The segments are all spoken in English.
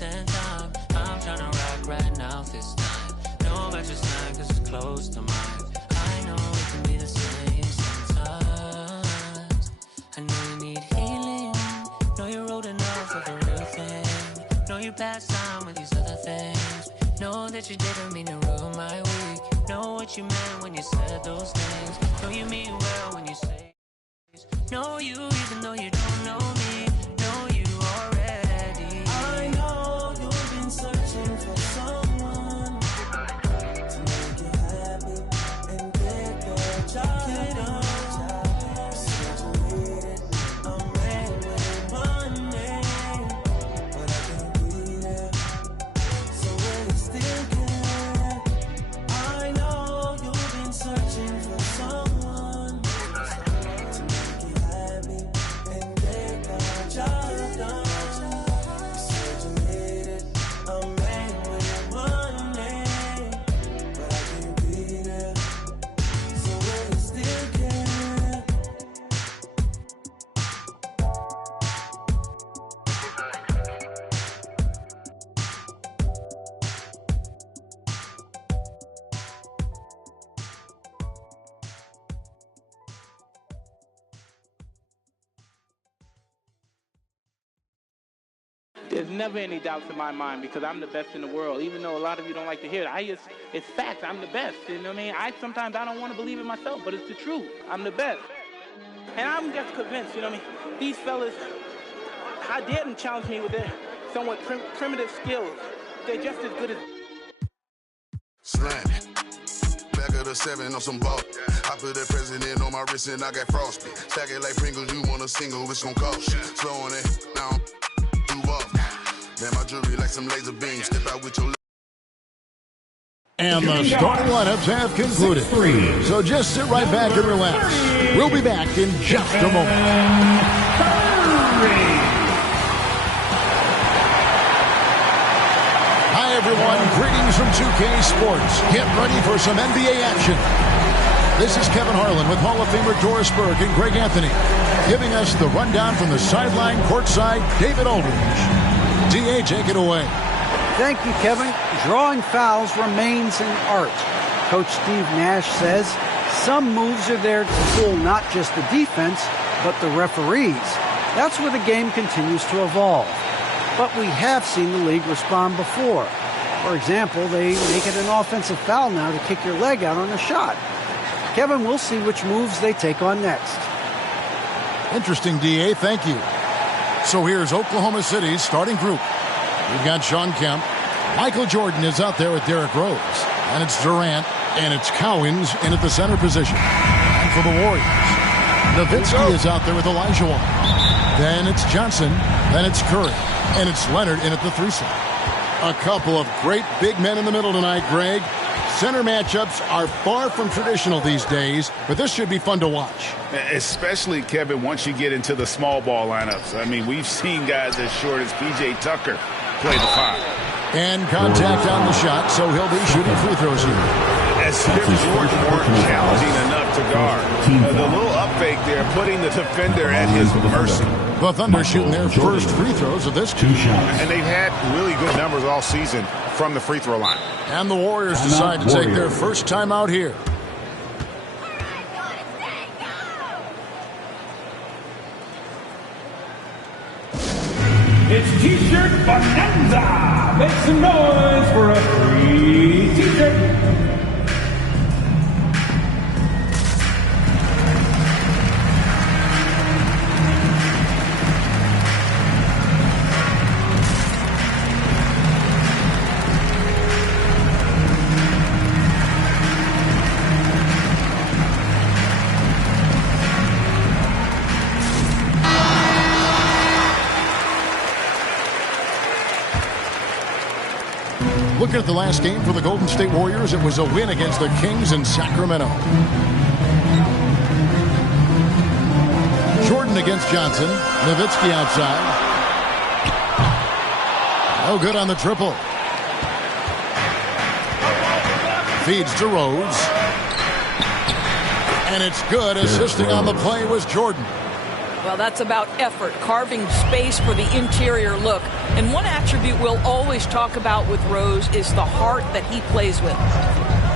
innocent time. I'm trying to rock right now this time. No extra time, cause it's close to mine. I know it can be the same sometimes. I know you need healing. Know you're old enough for the real thing. Know you passed time with these other things. Know that you didn't mean to ruin my week. Know what you meant when you said those things. Know you mean well when you say. Know you even though you don't know me. Know you already. I know you've been searching for someone to make you happy and get the job done. Said you needed a man with money, but I can't be there. So will you still care? I know you've been searching for someone to make you happy and get the job done. Said you needed a man with money, but I can't be there. So will you still care? There's never any doubts in my mind because I'm the best in the world. Even though a lot of you don't like to hear it, it's fact. I'm the best. You know what I mean? Sometimes I don't want to believe it myself, but it's the truth. I'm the best. And I'm just convinced, you know what I mean? These fellas, I dare them challenge me with their somewhat primitive skills. They're just as good as... Slam. Back of the 7 on some ball. I put that president on my wrist and I got frosty. Stack it like Pringles, you want a single, it's gon' cost you. Slow on it, now do off. Man, my jewelry like some laser beams. Step out with your... And the starting lineups have concluded. So just sit right back and relax. We'll be back in just a moment. Hi, everyone. Greetings from 2K Sports. Get ready for some NBA action. This is Kevin Harlan with Hall of Famer Doris Burke and Greg Anthony, giving us the rundown from the sideline courtside, David Aldridge. D.A., take it away. Thank you, Kevin. Drawing fouls remains an art. Coach Steve Nash says some moves are there to fool not just the defense, but the referees. That's where the game continues to evolve. But we have seen the league respond before. For example, they make it an offensive foul now to kick your leg out on a shot. Kevin, we'll see which moves they take on next. Interesting, D.A., thank you. So here's Oklahoma City's starting group. We've got Shawn Kemp. Michael Jordan is out there with Derrick Rose. And it's Durant. And it's Cowens in at the center position. And for the Warriors, Nowitzki is out there with Olajuwon. Then it's Johnson. Then it's Curry. And it's Leonard in at the 3 slot. A couple of great big men in the middle tonight, Greg. Center matchups are far from traditional these days, but this should be fun to watch. Especially, Kevin, once you get into the small ball lineups. I mean, we've seen guys as short as P.J. Tucker play the 5. And contact on the shot, so he'll be shooting free throws here. As if Jordan weren't challenging enough to guard. The little up fake there, putting the defender at his mercy. The Thunder shooting their first free throws of this game. And they've had really good numbers all season from the free throw line. And the Warriors decide to take their first time out here. It's T-shirt bonanza. Make some noise for a free T-shirt. Looking at the last game for the Golden State Warriors, it was a win against the Kings in Sacramento. Jordan against Johnson. Nowitzki outside. No good on the triple. Feeds to Rose. And it's good. Assisting on the play was Jordan. Well, that's about effort, carving space for the interior look. And one attribute we'll always talk about with Rose is the heart that he plays with.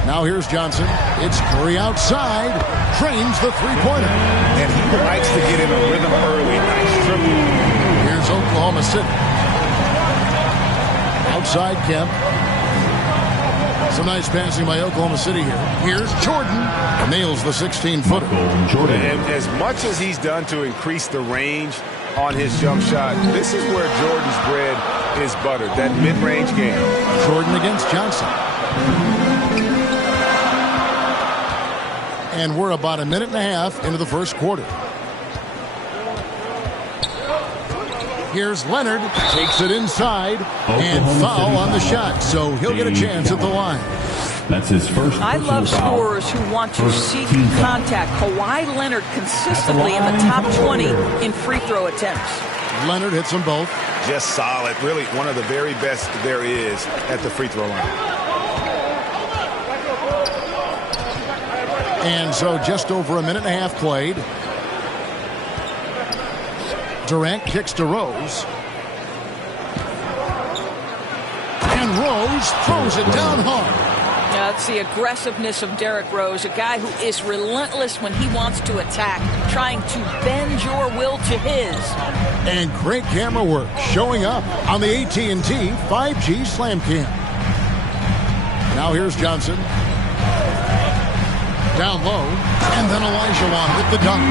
Now here's Johnson. It's Curry outside. Trains the three-pointer. And he likes to get in a rhythm early. Nice triple. Here's Oklahoma City. Outside Kemp. Some nice passing by Oklahoma City here. Here's Jordan. Nails the 16-footer. Jordan. And as much as he's done to increase the range on his jump shot, this is where Jordan's bread is buttered. That mid-range game. Jordan against Johnson. And we're about a minute and a half into the first quarter. Here's Leonard, takes it inside, and foul on the shot, so he'll get a chance at the line. That's his first. I love scorers who want to seek contact. Kawhi Leonard consistently in the top 20 in free throw attempts. Leonard hits them both. Just solid. Really one of the very best there is at the free throw line. And so just over a minute and a half played. Durant kicks to Rose. And Rose throws it down hard. Yeah, that's the aggressiveness of Derrick Rose, a guy who is relentless when he wants to attack, trying to bend your will to his. And great camera work showing up on the AT&T 5G Slam Cam. Now here's Johnson. Down low, and then Olajuwon with the dunk.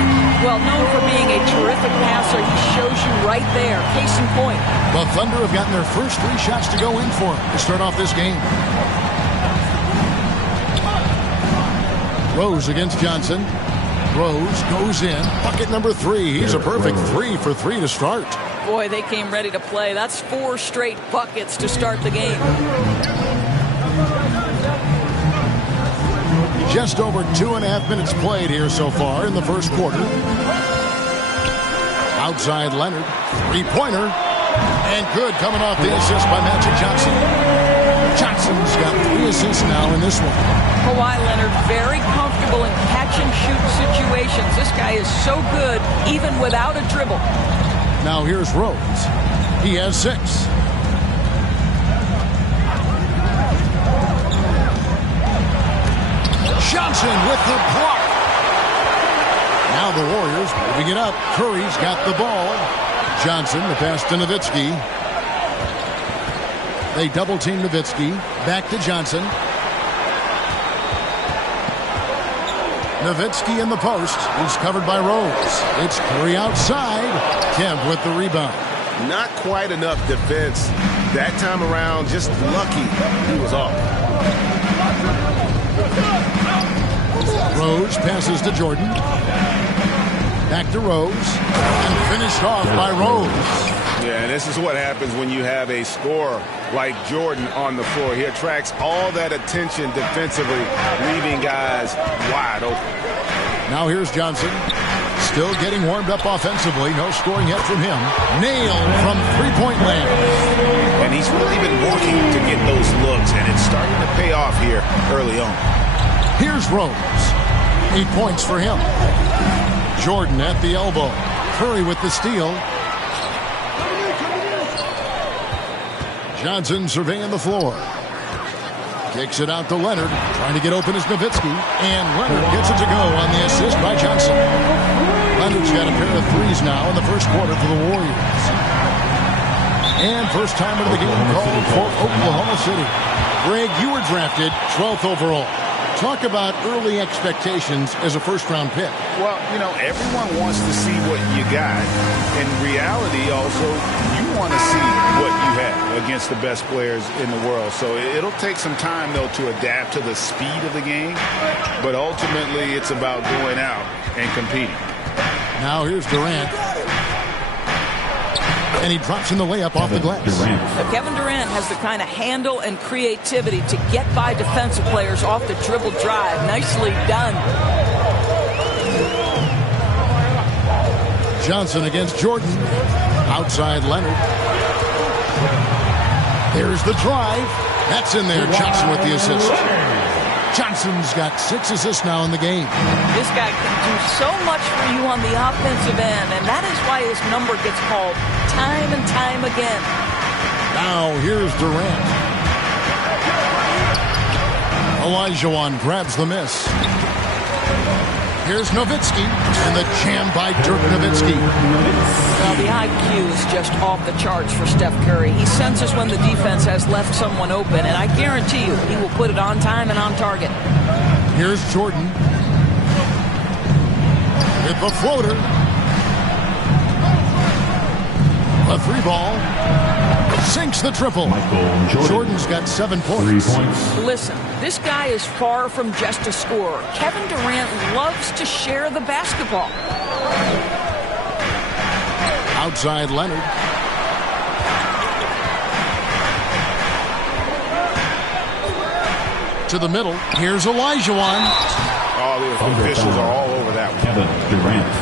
Well, known for being a terrific passer, he shows you right there. Case in point. The Thunder have gotten their first 3 shots to go in for to start off this game. Rose against Johnson. Rose goes in. Bucket number 3. He's a perfect 3 for 3 to start. Boy, they came ready to play. That's 4 straight buckets to start the game. Just over 2.5 minutes played here so far in the first quarter. Outside Leonard. 3-pointer. And good coming off the assist by Magic Johnson. Johnson's got 3 assists now in this one. Kawhi Leonard very comfortable in catch-and-shoot situations. This guy is so good even without a dribble. Now here's Rose. He has 6. Johnson with the block. Now the Warriors moving it up. Curry's got the ball. Johnson, the pass to Nowitzki. They double-team Nowitzki. Back to Johnson. Nowitzki in the post. He's covered by Rose. It's Curry outside. Kemp with the rebound. Not quite enough defense that time around. Just lucky he was off. Rose passes to Jordan. Back to Rose. And finished off by Rose. Yeah, and this is what happens when you have a scorer like Jordan on the floor. He attracts all that attention defensively, leaving guys wide open. Now here's Johnson. Still getting warmed up offensively. No scoring yet from him. Nailed from three-point land. And he's really been working to get those looks, and it's starting to pay off here early on. Here's Rose. 8 points for him. Jordan at the elbow. Curry with the steal. Johnson surveying the floor. Kicks it out to Leonard. Trying to get open is Nowitzki. And Leonard gets it to go on the assist by Johnson. Leonard's got a pair of 3s now in the first quarter for the Warriors. And first time into the game called for Oklahoma City. Greg, you were drafted 12th overall. Talk about early expectations as a first-round pick. Well, you know, everyone wants to see what you got. In reality, also, you want to see what you have against the best players in the world. So it'll take some time, though, to adapt to the speed of the game. But ultimately, it's about going out and competing. Now here's Durant. And he drops in the layup off the glass. So Kevin Durant has the kind of handle and creativity to get by defensive players off the dribble drive. Nicely done. Johnson against Jordan. Outside Leonard. There's the drive. That's in there. Johnson with the assist. Johnson's got 6 assists now in the game. This guy can do so much for you on the offensive end, and that is why his number gets called time and time again. Now here's Durant. Olajuwon grabs the miss. Here's Nowitzki, and the jam by Dirk Nowitzki. Well, the IQ is just off the charts for Steph Curry. He senses when the defense has left someone open, and I guarantee you he will put it on time and on target. Here's Jordan with the floater. A 3-ball. Sinks the triple. Jordan's got 7 points. 3 points. Listen, this guy is far from just a scorer. Kevin Durant loves to share the basketball. Outside Leonard. To the middle. Here's Olajuwon. Oh, the officials are all over that one. Kevin Durant.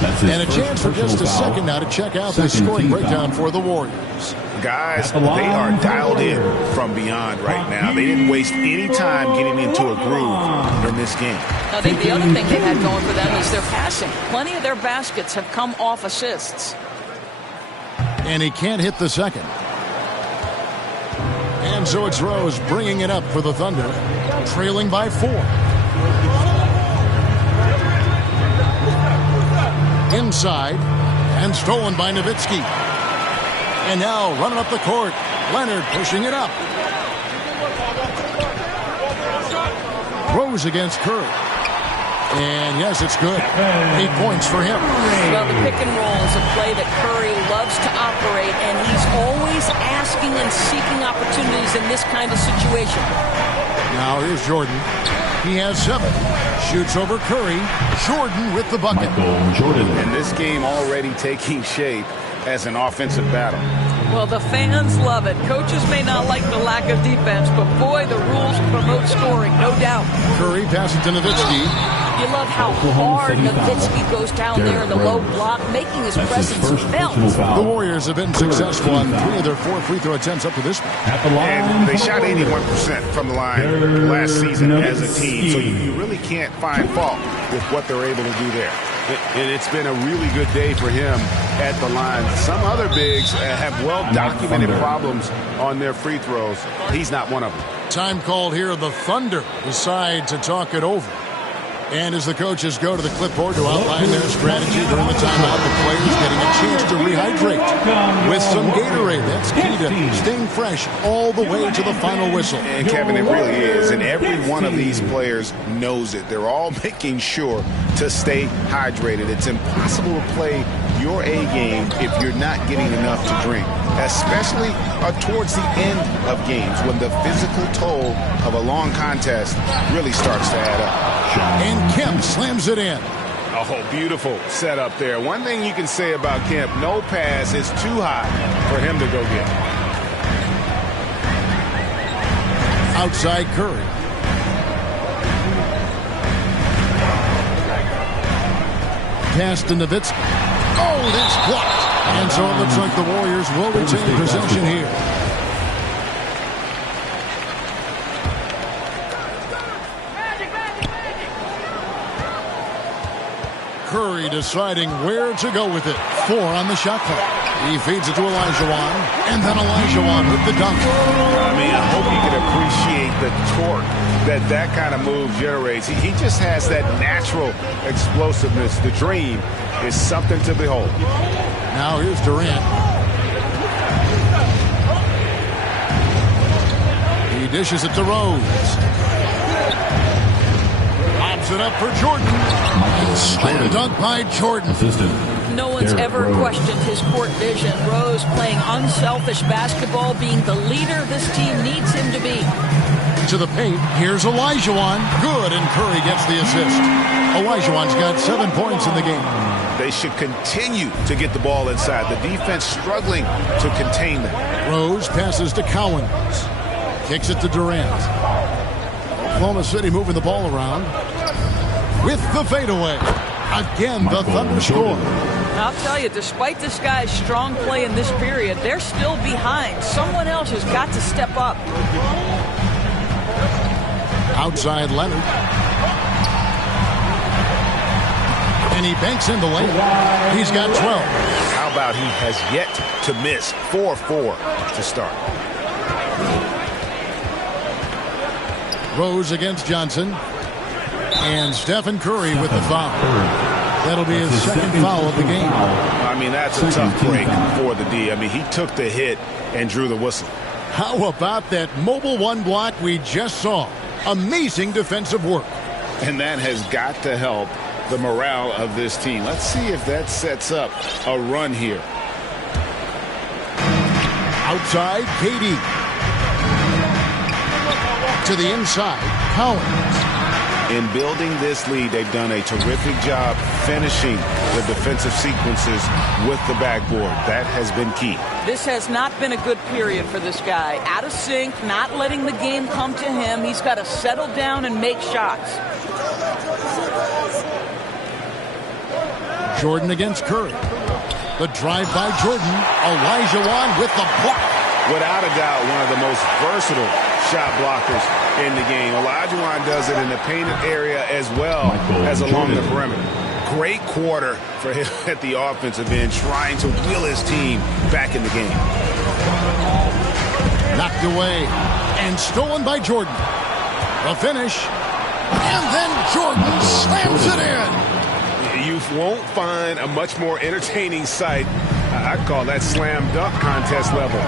That's his And a chance for just a foul. second now to check out the Second scoring team breakdown foul. for the Warriors. Guys, they are dialed in from beyond right now. They didn't waste any time getting into a groove in this game. I think the other thing they had going for them is their passing. Plenty of their baskets have come off assists. And he can't hit the second. And so it's Rose bringing it up for the Thunder, trailing by 4. Inside, and stolen by Nowitzki. And now running up the court, Leonard pushing it up. Rose against Curry. And yes, it's good. 8 points for him. Well, the pick and roll is a play that Curry loves to operate, and he's always asking and seeking opportunities in this kind of situation. Now here's Jordan. He has 7. Shoots over Curry. Jordan with the bucket. Michael Jordan. And this game already taking shape as an offensive battle. Well, the fans love it. Coaches may not like the lack of defense, but boy, the rules promote scoring, no doubt. Curry passes to Nowitzki. You love how hard Nowitzki goes down there in the low block, making his presence felt. The Warriors have been successful on 3 of their 4 free throw attempts up to this point. And they shot 81% from the line last season as a team, so you really can't find fault with what they're able to do there. And it's been a really good day for him at the line. Some other bigs have well-documented problems on their free throws. He's not one of them. Time called here. The Thunder decide to talk it over. And as the coaches go to the clipboard to outline their strategy during the timeout, the players getting a chance to rehydrate with some Gatorade. That's key to staying fresh all the way to the final whistle. And Kevin, it really is. And every one of these players knows it. They're all making sure to stay hydrated. It's impossible to play your A game if you're not getting enough to drink, especially towards the end of games when the physical toll of a long contest really starts to add up. And Kemp slams it in. Oh, beautiful setup there. One thing you can say about Kemp, no pass is too high for him to go get. Outside Curry. Pass to Nowitzki. Oh, that's blocked. And so it looks like the Warriors will retain possession here. Curry deciding where to go with it. 4 on the shot clock. He feeds it to Olajuwon, and then Olajuwon with the dunk. I mean, I hope you can appreciate the torque that kind of move generates. He just has that natural explosiveness. The dream is something to behold. Now here's Durant. He dishes it to Rose. Lobs it up for Jordan. Slam dunk by Jordan. No one's ever questioned his court vision. Rose playing unselfish basketball, being the leader this team needs him to be. To the paint, here's Olajuwon. Good, and Curry gets the assist. Olajuwon's got 7 points in the game. They should continue to get the ball inside. The defense struggling to contain them. Rose passes to Cowens. Kicks it to Durant. Oklahoma City moving the ball around. With the fadeaway. Again, the Thunder score. I'll tell you, despite this guy's strong play in this period, they're still behind. Someone else has got to step up. Outside Leonard. And he banks in the lane. He's got 12. How about he has yet to miss 4-4 to start. Rose against Johnson. And Stephen Curry with the foul. That'll be his second foul of the game. I mean, that's a tough break for the D. I mean, he took the hit and drew the whistle. How about that mobile one block we just saw? Amazing defensive work. And that has got to help the morale of this team. Let's see if that sets up a run here. Outside, KD. To the inside, Collins. In building this lead, they've done a terrific job finishing the defensive sequences with the backboard. That has been key. This has not been a good period for this guy. Out of sync, not letting the game come to him. He's got to settle down and make shots. Jordan against Curry. The drive by Jordan. Elijah Wan with the block. Without a doubt, one of the most versatile shot blockers in the game. Olajuwon does it in the painted area as well as along the perimeter. Great quarter for him at the offensive end, trying to wheel his team back in the game. Knocked away and stolen by Jordan. The finish. And then Jordan slams it in. You won't find a much more entertaining sight. I call that slam dunk contest level.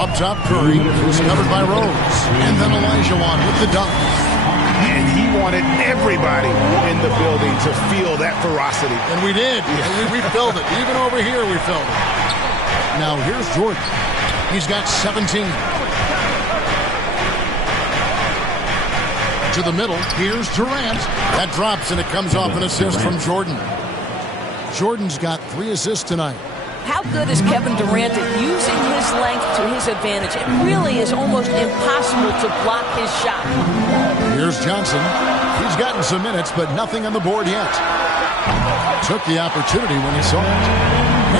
Up top, Curry was covered by Rose. And then Olajuwon with the dunk. And he wanted everybody in the building to feel that ferocity. And we did. We felt it. Even over here, we felt it. Now, here's Jordan. He's got 17. To the middle. Here's Durant. That drops, and it comes off an assist from Jordan. Jordan's got 3 assists tonight. How good is Kevin Durant at using his length to his advantage? It really is almost impossible to block his shot. Here's Johnson. He's gotten some minutes, but nothing on the board yet. Took the opportunity when he saw it.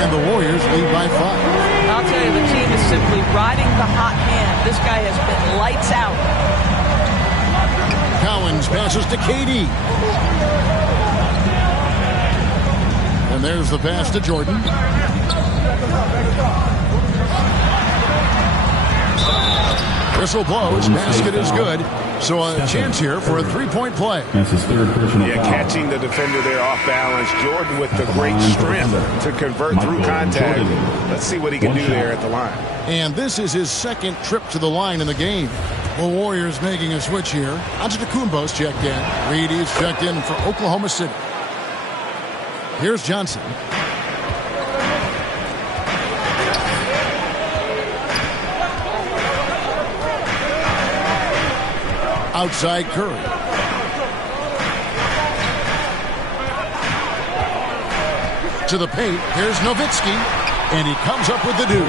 And the Warriors lead by 5. I'll tell you, the team is simply riding the hot hand. This guy has been lights out. Collins passes to KD. And there's the pass to Jordan. Whistle blows. Basket is good. So a chance here for a three-point play. That's his third personal foul. Catching the defender there off balance. Jordan with the great strength to convert through contact. Let's see what he can do there at the line. And this is his second trip to the line in the game. The Warriors making a switch here. Antetokounmpo's checked in. Reedy's checked in for Oklahoma City. Here's Johnson. Outside Curry. To the paint. Here's Nowitzki. And he comes up with the deuce.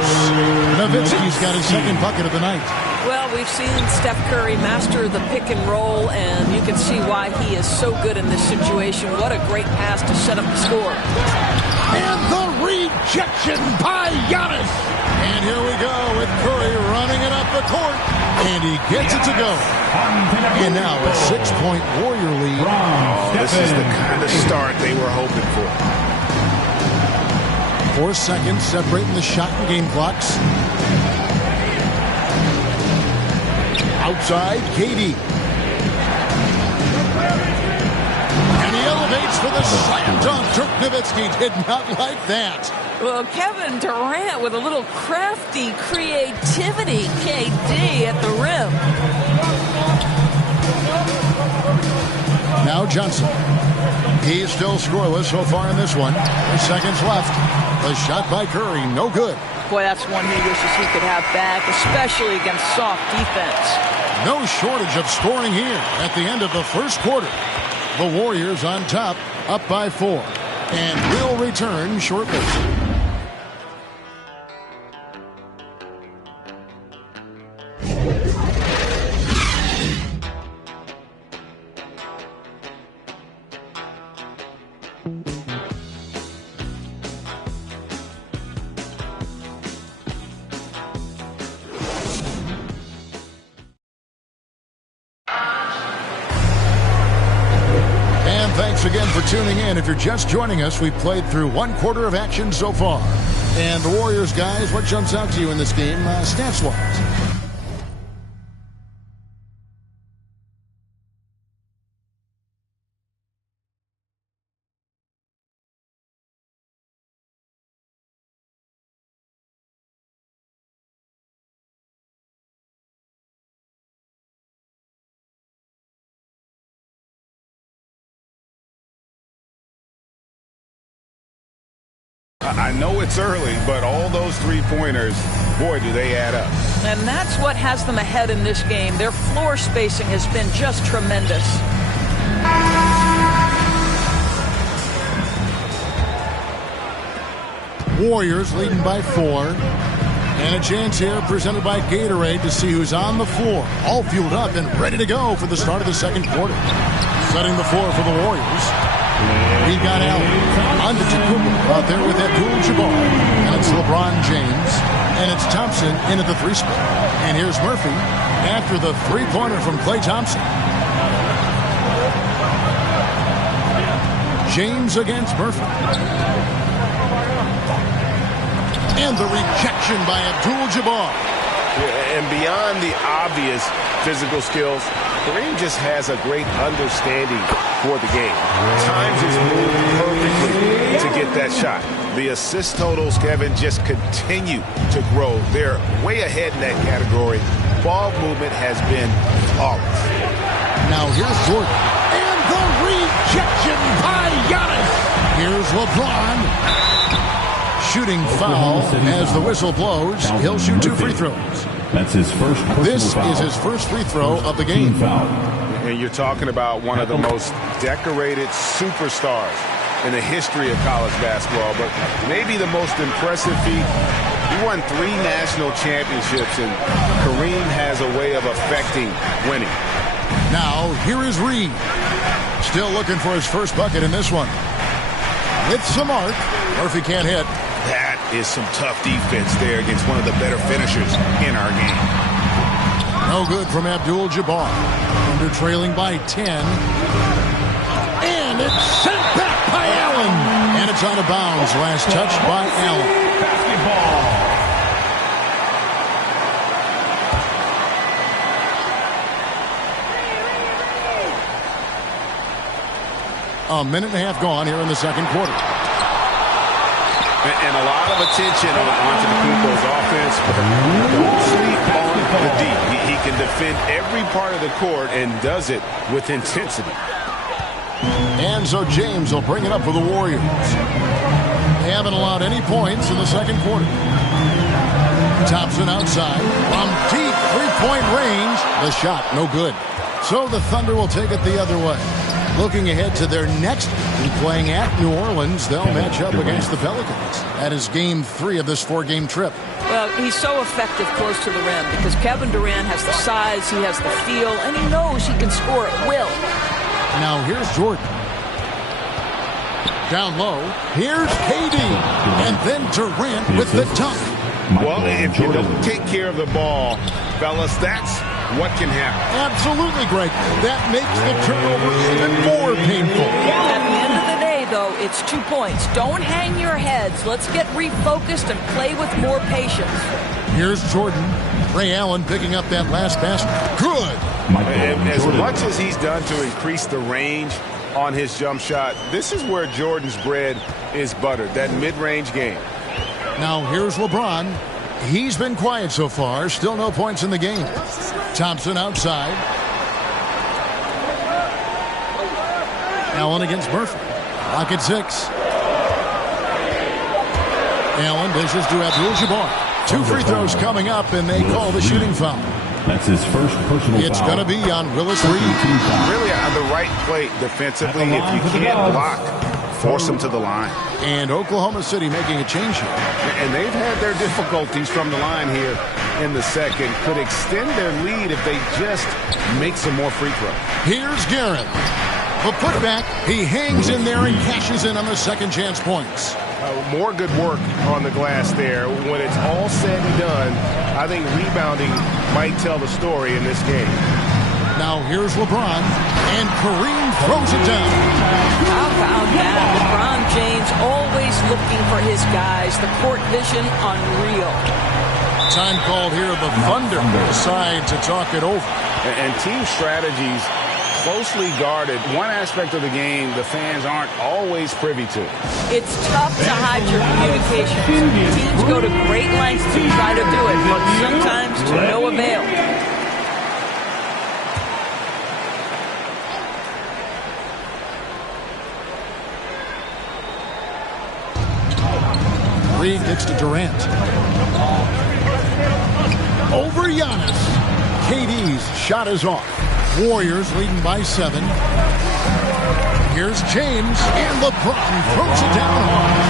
Nowitzki's got his second bucket of the night. Well, we've seen Steph Curry master the pick and roll, and you can see why he is so good in this situation. What a great pass to set up the score. And the rejection by Giannis. And here we go with Curry running it up the court. And he gets it to go. And now a 6-point Warrior lead. This is the kind of start they were hoping for. 4 seconds separating the shot and game clocks. Outside, KD. And he elevates for the slam dunk. Dirk Nowitzki did not like that. Well, Kevin Durant with a little crafty creativity, KD at the rim. Now Johnson. He's still scoreless so far in this one. 3 seconds left. The shot by Curry, no good. Boy, that's one he wishes he could have back, especially against soft defense. No shortage of scoring here at the end of the first quarter. The Warriors on top, up by 4. And will return shortly. tuning in. If you're just joining us, we've played through one quarter of action so far. And the Warriors, guys, what jumps out to you in this game, stats-wise? I know it's early, but all those three-pointers, boy, do they add up. And that's what has them ahead in this game. Their floor spacing has been just tremendous. Warriors leading by 4. And a chance here presented by Gatorade to see who's on the floor. All fueled up and ready to go for the start of the second quarter. Setting the floor for the Warriors. We've got Allen, Antetokounmpo out there with Abdul-Jabbar, and it's LeBron James, and it's Thompson in at the 3 spot. And here's Murphy after the three-pointer from Klay Thompson. James against Murphy. And the rejection by Abdul-Jabbar. And beyond the obvious physical skills, Kareem just has a great understanding for the game. Times his move perfectly to get that shot. The assist totals, Kevin, just continue to grow. They're way ahead in that category. Ball movement has been flawless. Now here's Jordan. And the rejection by Giannis. Here's LeBron. Shooting foul as the whistle blows. He'll shoot 2 free throws. That's his first personal This foul. is his first free throw of the game. And you're talking about one of the most decorated superstars in the history of college basketball, but maybe the most impressive feat. He won 3 national championships, and Kareem has a way of affecting winning. Now, here is Reed. Still looking for his first bucket in this one. With some arc, Murphy can't hit. That is some tough defense there against one of the better finishers in our game. No good from Abdul-Jabbar. Under trailing by 10. And it's sent back by Allen. And it's out of bounds. Last touch by Allen. Basketball. A minute and a half gone here in the second quarter. And a lot of attention on Antetokounmpo's offense. Don't sleep on the D. He can defend every part of the court and does it with intensity. And so James will bring it up for the Warriors. They haven't allowed any points in the second quarter. Thompson outside from deep three-point range. The shot, no good. So the Thunder will take it the other way. Looking ahead to their next game, playing at New Orleans, they'll match up against the Pelicans. That is game 3 of this 4-game trip. Well, he's so effective close to the rim because Kevin Durant has the size, he has the feel, and he knows he can score at will. Now here's Jordan. Down low. Here's KD. And then Durant with the dunk. Well, if you don't take care of the ball, fellas, that's what can happen. Absolutely, Greg. That makes the turnover even more painful. At the end of the day, though, it's 2 points. Don't hang your heads. Let's get refocused and play with more patience. Here's Jordan. Ray Allen picking up that last basket. Good. And as much as he's done to increase the range on his jump shot, this is where Jordan's bread is buttered, that mid-range game. Now here's LeBron. He's been quiet so far. Still no points in the game. Thompson outside. Allen against Murphy. Lock at 6. Allen dishes to Abdul-Jabbar. 2 free throws coming up, and they call the shooting foul. That's his first personal foul. It's going to be on Willis Reed. Really on the right plate defensively. If you can't block, force him to the line. And Oklahoma City making a change here. And they've had their difficulties from the line here in the second. Could extend their lead if they just make some more free throws. Here's Garrett. The putback. He hangs in there and cashes in on the second chance points. More good work on the glass there. When it's all said and done, I think rebounding might tell the story in this game. Now here's LeBron, and Kareem throws it down. How about that? LeBron James always looking for his guys. The court vision, unreal. Time called here. The Thunder decide to talk it over. And team strategies closely guarded. One aspect of the game the fans aren't always privy to. It's tough to hide your communications. Teams go to great lengths to try to do it, but sometimes to no avail. Reed kicks to Durant. Over Giannis. KD's shot is off. Warriors leading by 7. Here's James, and LeBron throws it down hard.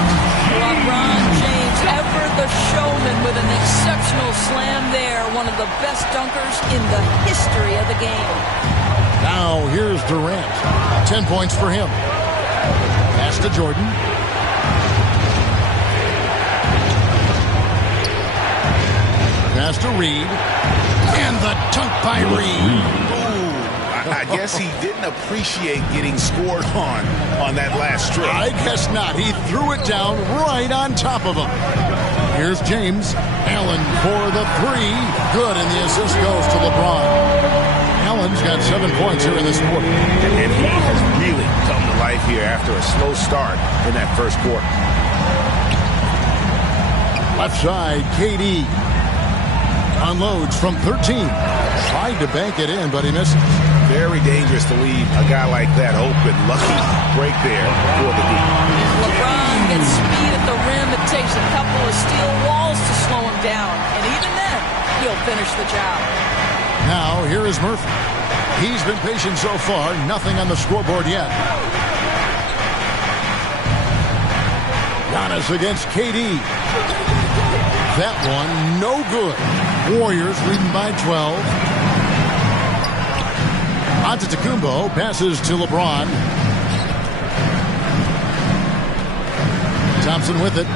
LeBron James, ever the showman, with an exceptional slam there. One of the best dunkers in the history of the game. Now here's Durant. 10 points for him. Pass to Jordan. Pass to Reed. And the dunk by Reed. I guess he didn't appreciate getting scored on that last strip. I guess not. He threw it down right on top of him. Here's James. Allen for the 3. Good, and the assist goes to LeBron. Allen's got 7 points here in this quarter. And he has really come to life here after a slow start in that first quarter. Left side, KD. Unloads from 13. Tried to bank it in, but he misses. Very dangerous to leave a guy like that open. Lucky break there for the D. LeBron gets speed at the rim. It takes a couple of steel walls to slow him down. And even then, he'll finish the job. Now, here is Murphy. He's been patient so far. Nothing on the scoreboard yet. Giannis against KD. That one, no good. Warriors leading by 12. Antetokounmpo passes to LeBron. Thompson with it.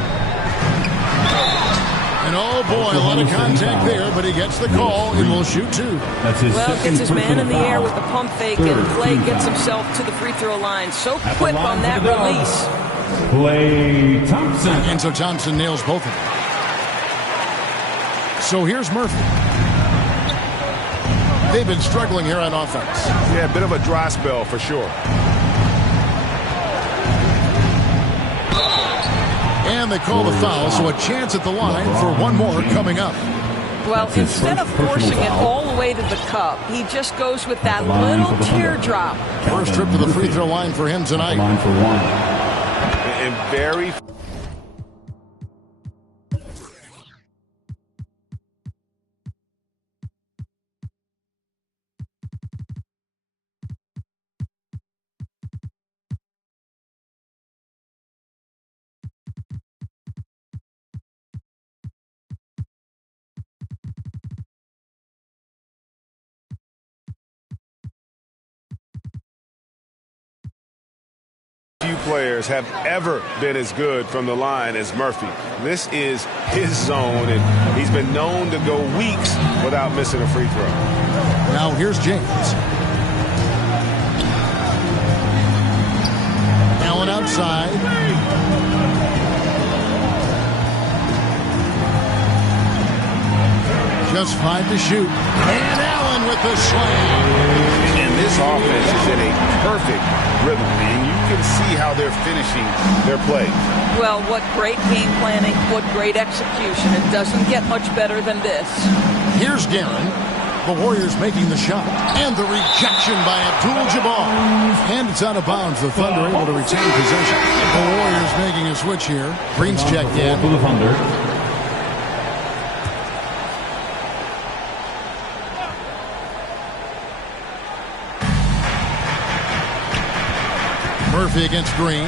And oh boy, a lot of contact there, but he gets the call and will shoot 2. Well, gets his man in the air with the pump fake, and Clay gets himself to the free throw line. So quick on that release. Klay Thompson. And so Thompson nails both of them. So here's Murphy. They've been struggling here on offense. Yeah, a bit of a dry spell for sure. And they call the foul, so a chance at the line for one more coming up. Well, instead of forcing it all the way to the cup, he just goes with that little teardrop. First trip to the free throw line for him tonight. Line for 1. And very... few players have ever been as good from the line as Murphy. This is his zone, and he's been known to go weeks without missing a free throw. Now here's James. Allen outside. Just 5 to shoot. And Allen with the slam. And this offense is in a perfect rhythm, and you can see how they're finishing their play. Well, what great game planning, what great execution. It doesn't get much better than this. Here's Guerin. The Warriors making the shot. And the rejection by Abdul-Jabbar. And it's out of bounds. The Thunder able to retain possession. The Warriors making a switch here. Green's checked in. For the Thunder. Murphy against Green.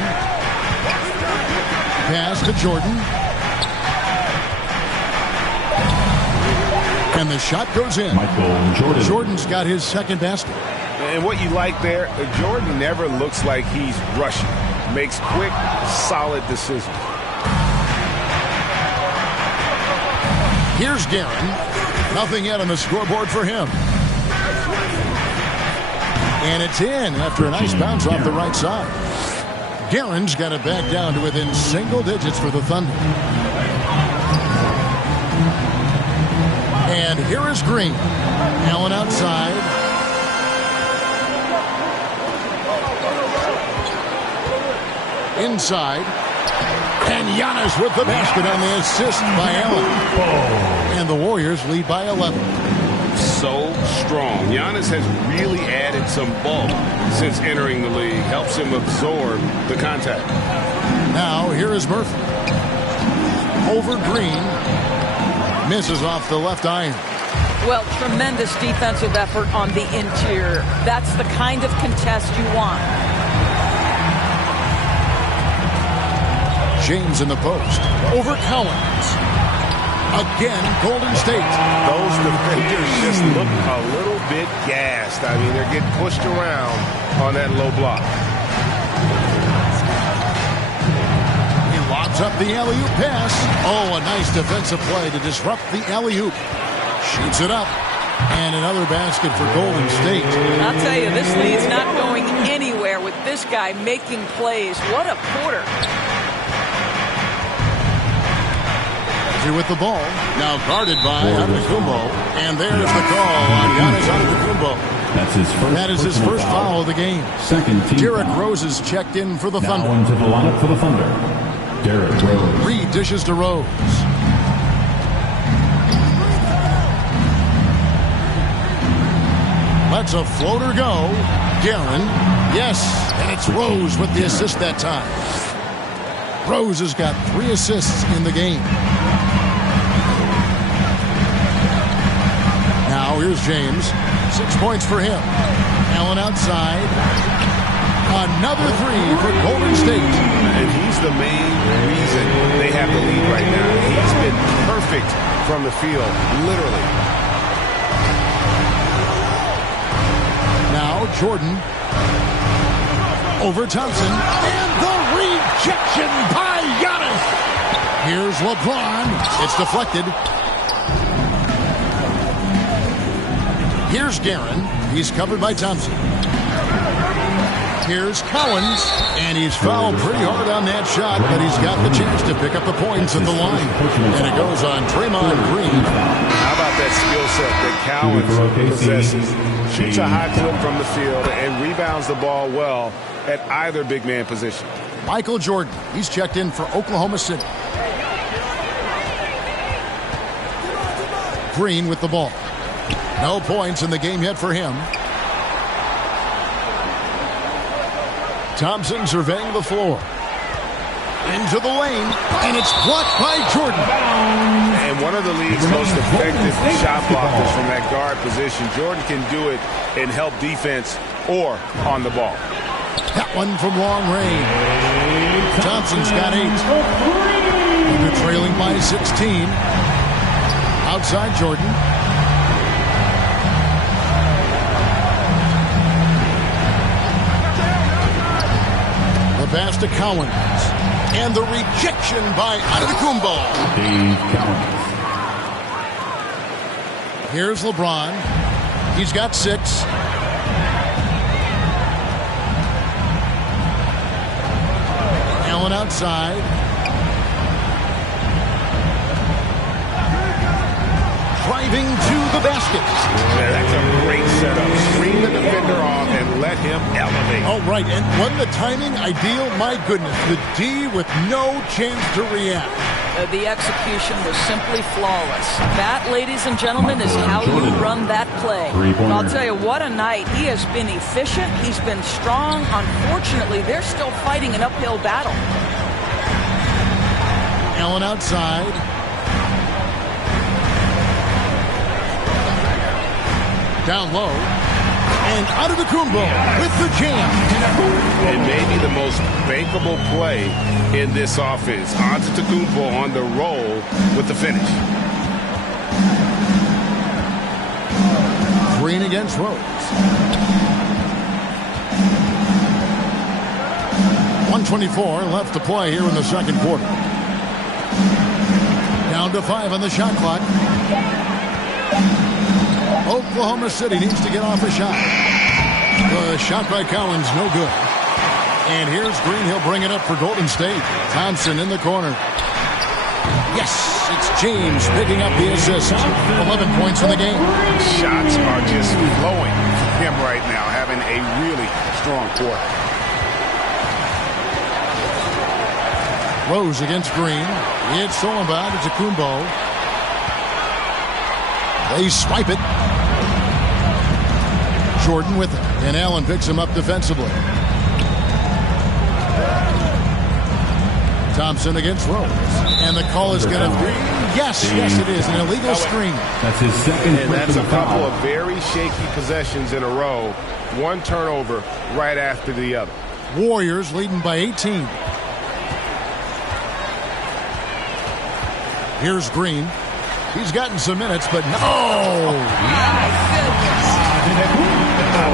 Pass to Jordan. And the shot goes in. Michael Jordan. Jordan's got his second basket. And what you like there, Jordan never looks like he's rushing. Makes quick, solid decisions. Here's Guerin. Nothing yet on the scoreboard for him. And it's in after a nice bounce off the right side. Guerin's got it back down to within single digits for the Thunder. And here is Green. Allen outside. Inside. And Giannis with the basket on the assist by Allen. And the Warriors lead by 11. So strong. Giannis has really added some bulk since entering the league. Helps him absorb the contact. Now here is Murphy. Over Green. Misses off the left iron. Well, tremendous defensive effort on the interior. That's the kind of contest you want. James in the post. Over Collins. Again, Golden State. Those defenders just look a little bit gassed. I mean, they're getting pushed around on that low block. He lobs up the alley-oop pass. Oh, a nice defensive play to disrupt the alley-oop. Shoots it up. And another basket for Golden State. I'll tell you, this lead's not going anywhere with this guy making plays. What a quarter. With the ball, now guarded by Antetokounmpo, and there's the call on Giannis Antetokounmpo. That is his first foul of the game. Second team. Derrick Rose is checked in for the Thunder. Now into the lineup for the Thunder, Derrick Rose. Reed dishes to Rose. Lets a floater go. Guerin, yes, and it's Rose with the assist that time. Rose has got 3 assists in the game. Now here's James. 6 points for him. Allen outside. Another 3 for Golden State. And he's the main reason they have the lead right now. He's been perfect from the field, literally. Now Jordan. Over Thompson. And the rejection by Giannis. Here's LeBron. It's deflected. Here's Guerin. He's covered by Thompson. Here's Collins. And he's fouled pretty hard on that shot, but he's got the chance to pick up the points at the line. And it goes on Draymond Green. How about that skill set that Collins possesses? Shoots a high clip from the field and rebounds the ball well at either big man position. Michael Jordan. He's checked in for Oklahoma City. Green with the ball. No points in the game yet for him. Thompson surveying the floor. Into the lane, and it's blocked by Jordan. And one of the league's most effective shot blockers from that guard position. Jordan can do it and help defense or on the ball. That one from long range. Thompson's got 8. They're trailing by 16. Outside Jordan. The pass to Collins. And the rejection by Antetokounmpo. Here's LeBron. He's got 6. Allen outside. Driving to the basket. Yeah, that's a great setup. Screen the defender off and let him elevate. Oh, right. And wasn't the timing ideal? My goodness. The D with no chance to react. The execution was simply flawless. That, ladies and gentlemen, is how you run that play. And I'll tell you, what a night. He has been efficient. He's been strong. Unfortunately, they're still fighting an uphill battle. Allen outside. Down low. And Antetokounmpo with the jam. And maybe the most bankable play in this offense. Antetokounmpo on the roll with the finish. Green against Rose. 1:24 left to play here in the second quarter. Down to 5 on the shot clock. Oklahoma City needs to get off a shot. The shot by Cowens, no good. And here's Green. He'll bring it up for Golden State. Thompson in the corner. Yes, it's James picking up the assist. 11 points in the game. Shots are just flowing for him right now, having a really strong quarter. Rose against Green. It's stolen by Antetokounmpo. They swipe it. Jordan with it. And Allen picks him up defensively. Thompson against Rose. And the call is going to be, yes, it is, an illegal screen. That's his second. And that's a couple of very shaky possessions in a row. One turnover right after the other. Warriors leading by 18. Here's Green. He's gotten some minutes, but no.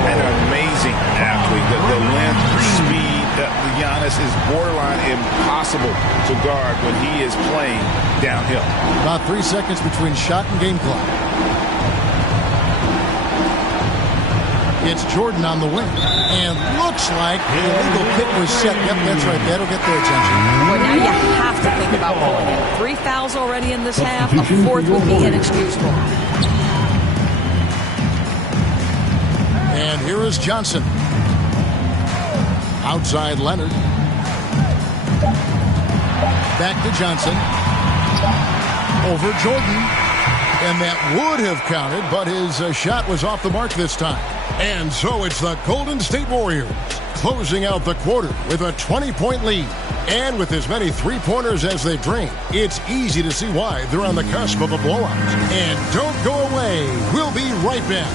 An amazing athlete. The length, speed. Giannis is borderline impossible to guard when he is playing downhill. About 3 seconds between shot and game clock. It's Jordan on the wing. And looks like the illegal pick was set. Yep, that's right. That'll get their attention. Well, now you have to think about pulling it. 3 fouls already in this half. A fourth would be inexcusable. And here is Johnson. Outside Leonard. Back to Johnson. Over Jordan. And that would have counted, but his shot was off the mark this time. And so it's the Golden State Warriors closing out the quarter with a 20-point lead. And with as many three-pointers as they've drained, it's easy to see why they're on the cusp of a blowout. And don't go away. We'll be right back.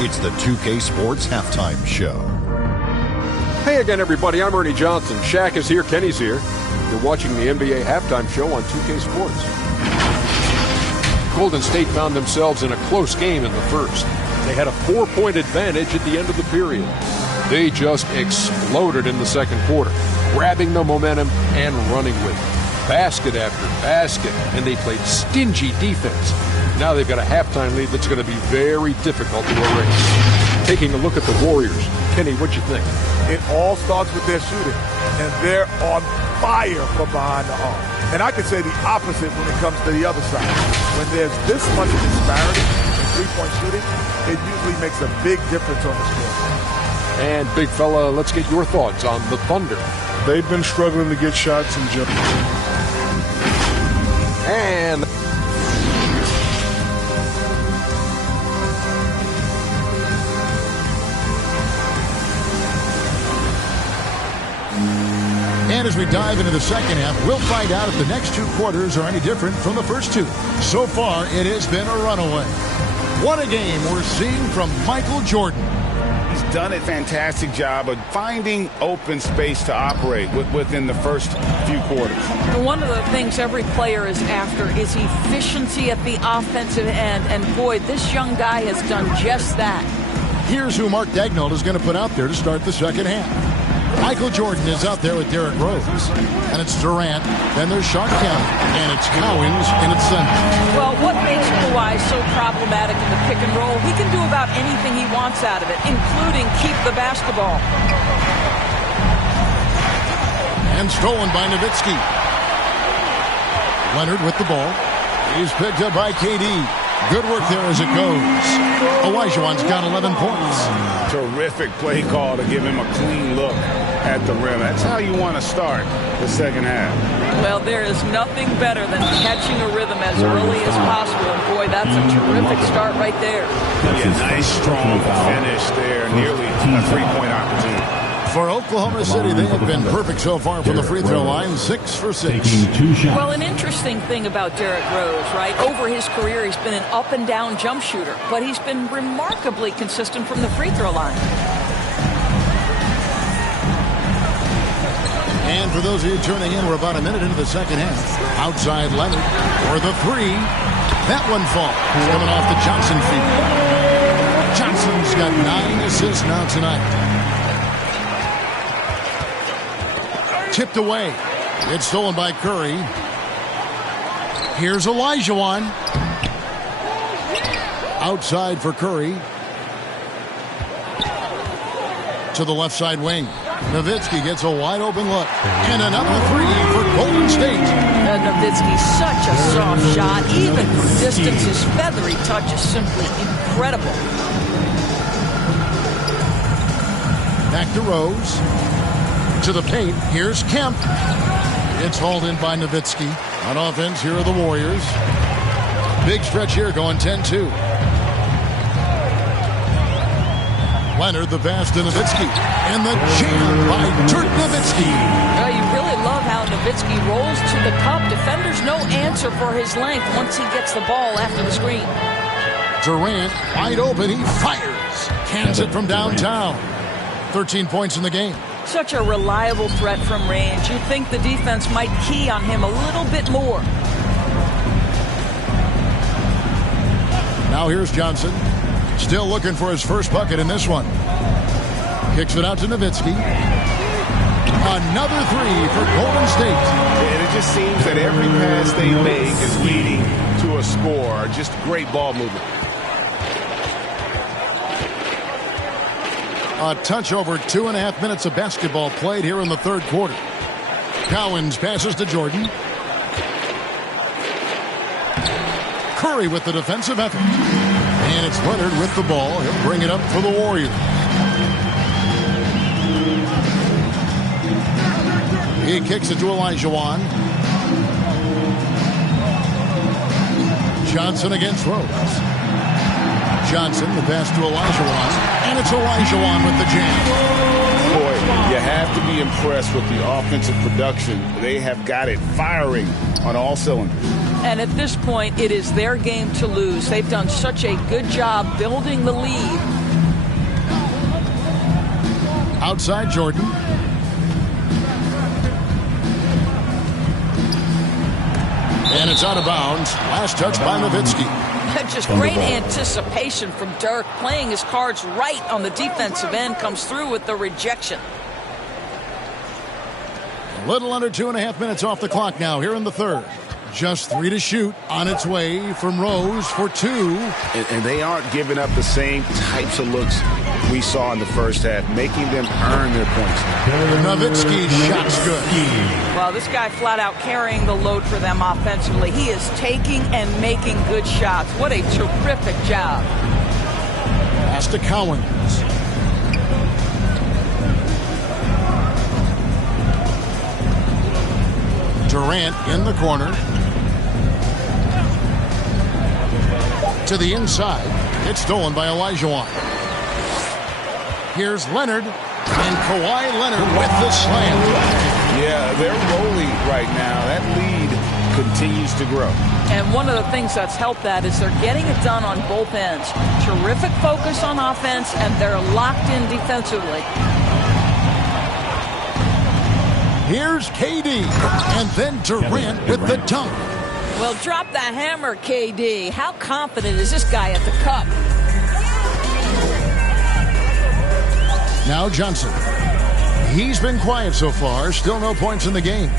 It's the 2K Sports Halftime Show. Hey again, everybody. I'm Ernie Johnson. Shaq is here. Kenny's here. You're watching the NBA Halftime Show on 2K Sports. Golden State found themselves in a close game in the first. They had a 4-point advantage at the end of the period. They just exploded in the second quarter, grabbing the momentum and running with it. Basket after basket, and they played stingy defense. Now they've got a halftime lead that's going to be very difficult to erase. Taking a look at the Warriors. Kenny, what'd you think? It all starts with their shooting, and they're on fire from behind the arc. And I could say the opposite when it comes to the other side. When there's this much disparity in three-point shooting, it usually makes a big difference on the score. And, big fella, let's get your thoughts on the Thunder. They've been struggling to get shots in general. And And as we dive into the second half, we'll find out if the next two quarters are any different from the first two. So far, it has been a runaway. What a game we're seeing from Michael Jordan. He's done a fantastic job of finding open space to operate within the first few quarters. One of the things every player is after is efficiency at the offensive end. And boy, this young guy has done just that. Here's who Mark Daigneault is going to put out there to start the second half. Michael Jordan is out there with Derrick Rose. And it's Durant. Then there's Sean Kemp. And it's Cowens in its center. Well, what makes Kawhi so problematic in the pick and roll? He can do about anything he wants out of it, including keep the basketball. And stolen by Nowitzki. Leonard with the ball. He's picked up by KD. Good work there as it goes. Olajuwon's got 11 points. Terrific play call to give him a clean look at the rim. That's how you want to start the second half. Well, there is nothing better than catching a rhythm as early as possible. And boy, that's a terrific start right there. Yeah, nice, strong finish there. Nearly a three-point opportunity. For Oklahoma City, they have been perfect so far from the free throw line, 6 for 6. Well, an interesting thing about Derrick Rose, right? Over his career, he's been an up-and-down jump shooter, but he's been remarkably consistent from the free throw line. And for those of you tuning in, we're about a minute into the second half. Outside Leonard for the three. That one falls. Coming off the Johnson feed. Johnson's got 9 assists now tonight. Tipped away. It's stolen by Curry. Here's Olajuwon. Outside for Curry. To the left side wing. Nowitzki gets a wide open look. And another three for Golden State. Nowitzki, such a soft shot. Even from distance, his feathery touch is simply incredible. Back to Rose. To the paint. Here's Kemp. It's hauled in by Nowitzki. On offense, here are the Warriors. Big stretch here going 10-2. Leonard, the pass to Nowitzki. And the jam by Dirk Nowitzki. You really love how Nowitzki rolls to the cup. Defenders no answer for his length once he gets the ball after the screen. Durant, wide open, he fires. Cans it from downtown. 13 points in the game. Such a reliable threat from range. You'd think the defense might key on him a little bit more. Now here's Johnson. Still looking for his first bucket in this one. Kicks it out to Nowitzki. Another three for Golden State. And it just seems that every pass they make is leading to a score. Just great ball movement. A touch over 2.5 minutes of basketball played here in the third quarter. Cowens passes to Jordan. Curry with the defensive effort. And it's Leonard with the ball. He'll bring it up for the Warriors. He kicks it to Olajuwon. Johnson against Rose. Johnson, the pass to Olajuwon. And it's Olajuwon with the jam. Boy, you have to be impressed with the offensive production. They have got it firing on all cylinders. And at this point, it is their game to lose. They've done such a good job building the lead. Outside Jordan. And it's out of bounds. Last touch by Nowitzki. Just great anticipation from Dirk. Playing his cards right on the defensive end, comes through with the rejection. A little under 2.5 minutes off the clock now here in the third. Just 3 to shoot. On its way from Rose for 2. And they aren't giving up the same types of looks we saw in the first half, making them earn their points. Nowitzki's shot's good. Well, this guy flat out carrying the load for them offensively. He is taking and making good shots. What a terrific job. Pass to Cowens. Durant in the corner. To the inside. It's stolen by Olajuwon. Here's Leonard. And Kawhi Leonard with the slam. Yeah, they're rolling right now. That lead continues to grow. And one of the things that's helped that is they're getting it done on both ends. Terrific focus on offense, and they're locked in defensively. Here's KD. And then Durant with the dunk. Well, drop the hammer, KD. How confident is this guy at the cup? Now Johnson. He's been quiet so far. Still no points in the game.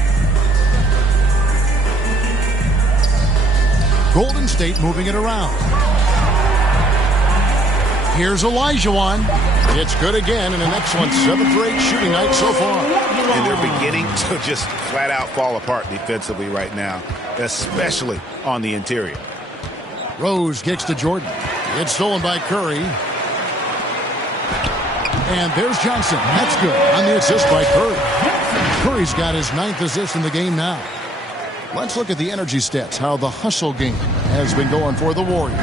Golden State moving it around. Here's Olajuwon. It's good again, and an excellent 7th or 8th shooting night so far. And they're beginning to just flat out fall apart defensively right now, especially on the interior. Rose kicks to Jordan. It's stolen by Curry. And there's Johnson. That's good on the assist by Curry. Curry's got his 9th assist in the game now. Let's look at the energy stats, how the hustle game has been going for the Warriors.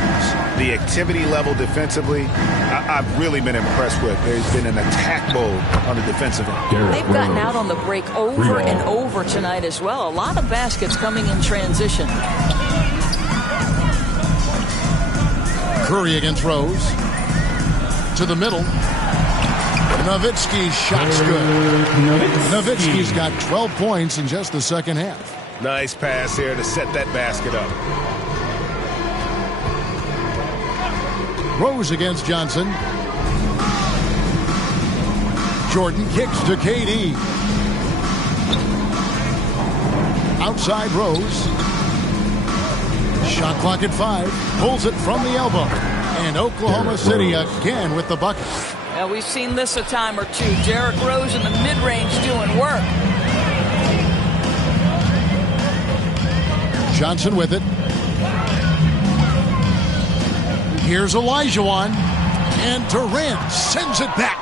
The activity level defensively, I've really been impressed with. There's been an attack mode on the defensive end. They've gotten out on the break over and over tonight as well. A lot of baskets coming in transition. Curry against Rose. To the middle. Nowitzki's shot's good. Nowitzki's got 12 points in just the second half. Nice pass here to set that basket up. Rose against Johnson. Jordan kicks to KD. Outside Rose. Shot clock at 5. Pulls it from the elbow. And Oklahoma City again with the bucket. Yeah, we've seen this a time or two. Derrick Rose in the mid-range doing work. Johnson with it. Here's Olajuwon. And Durant sends it back.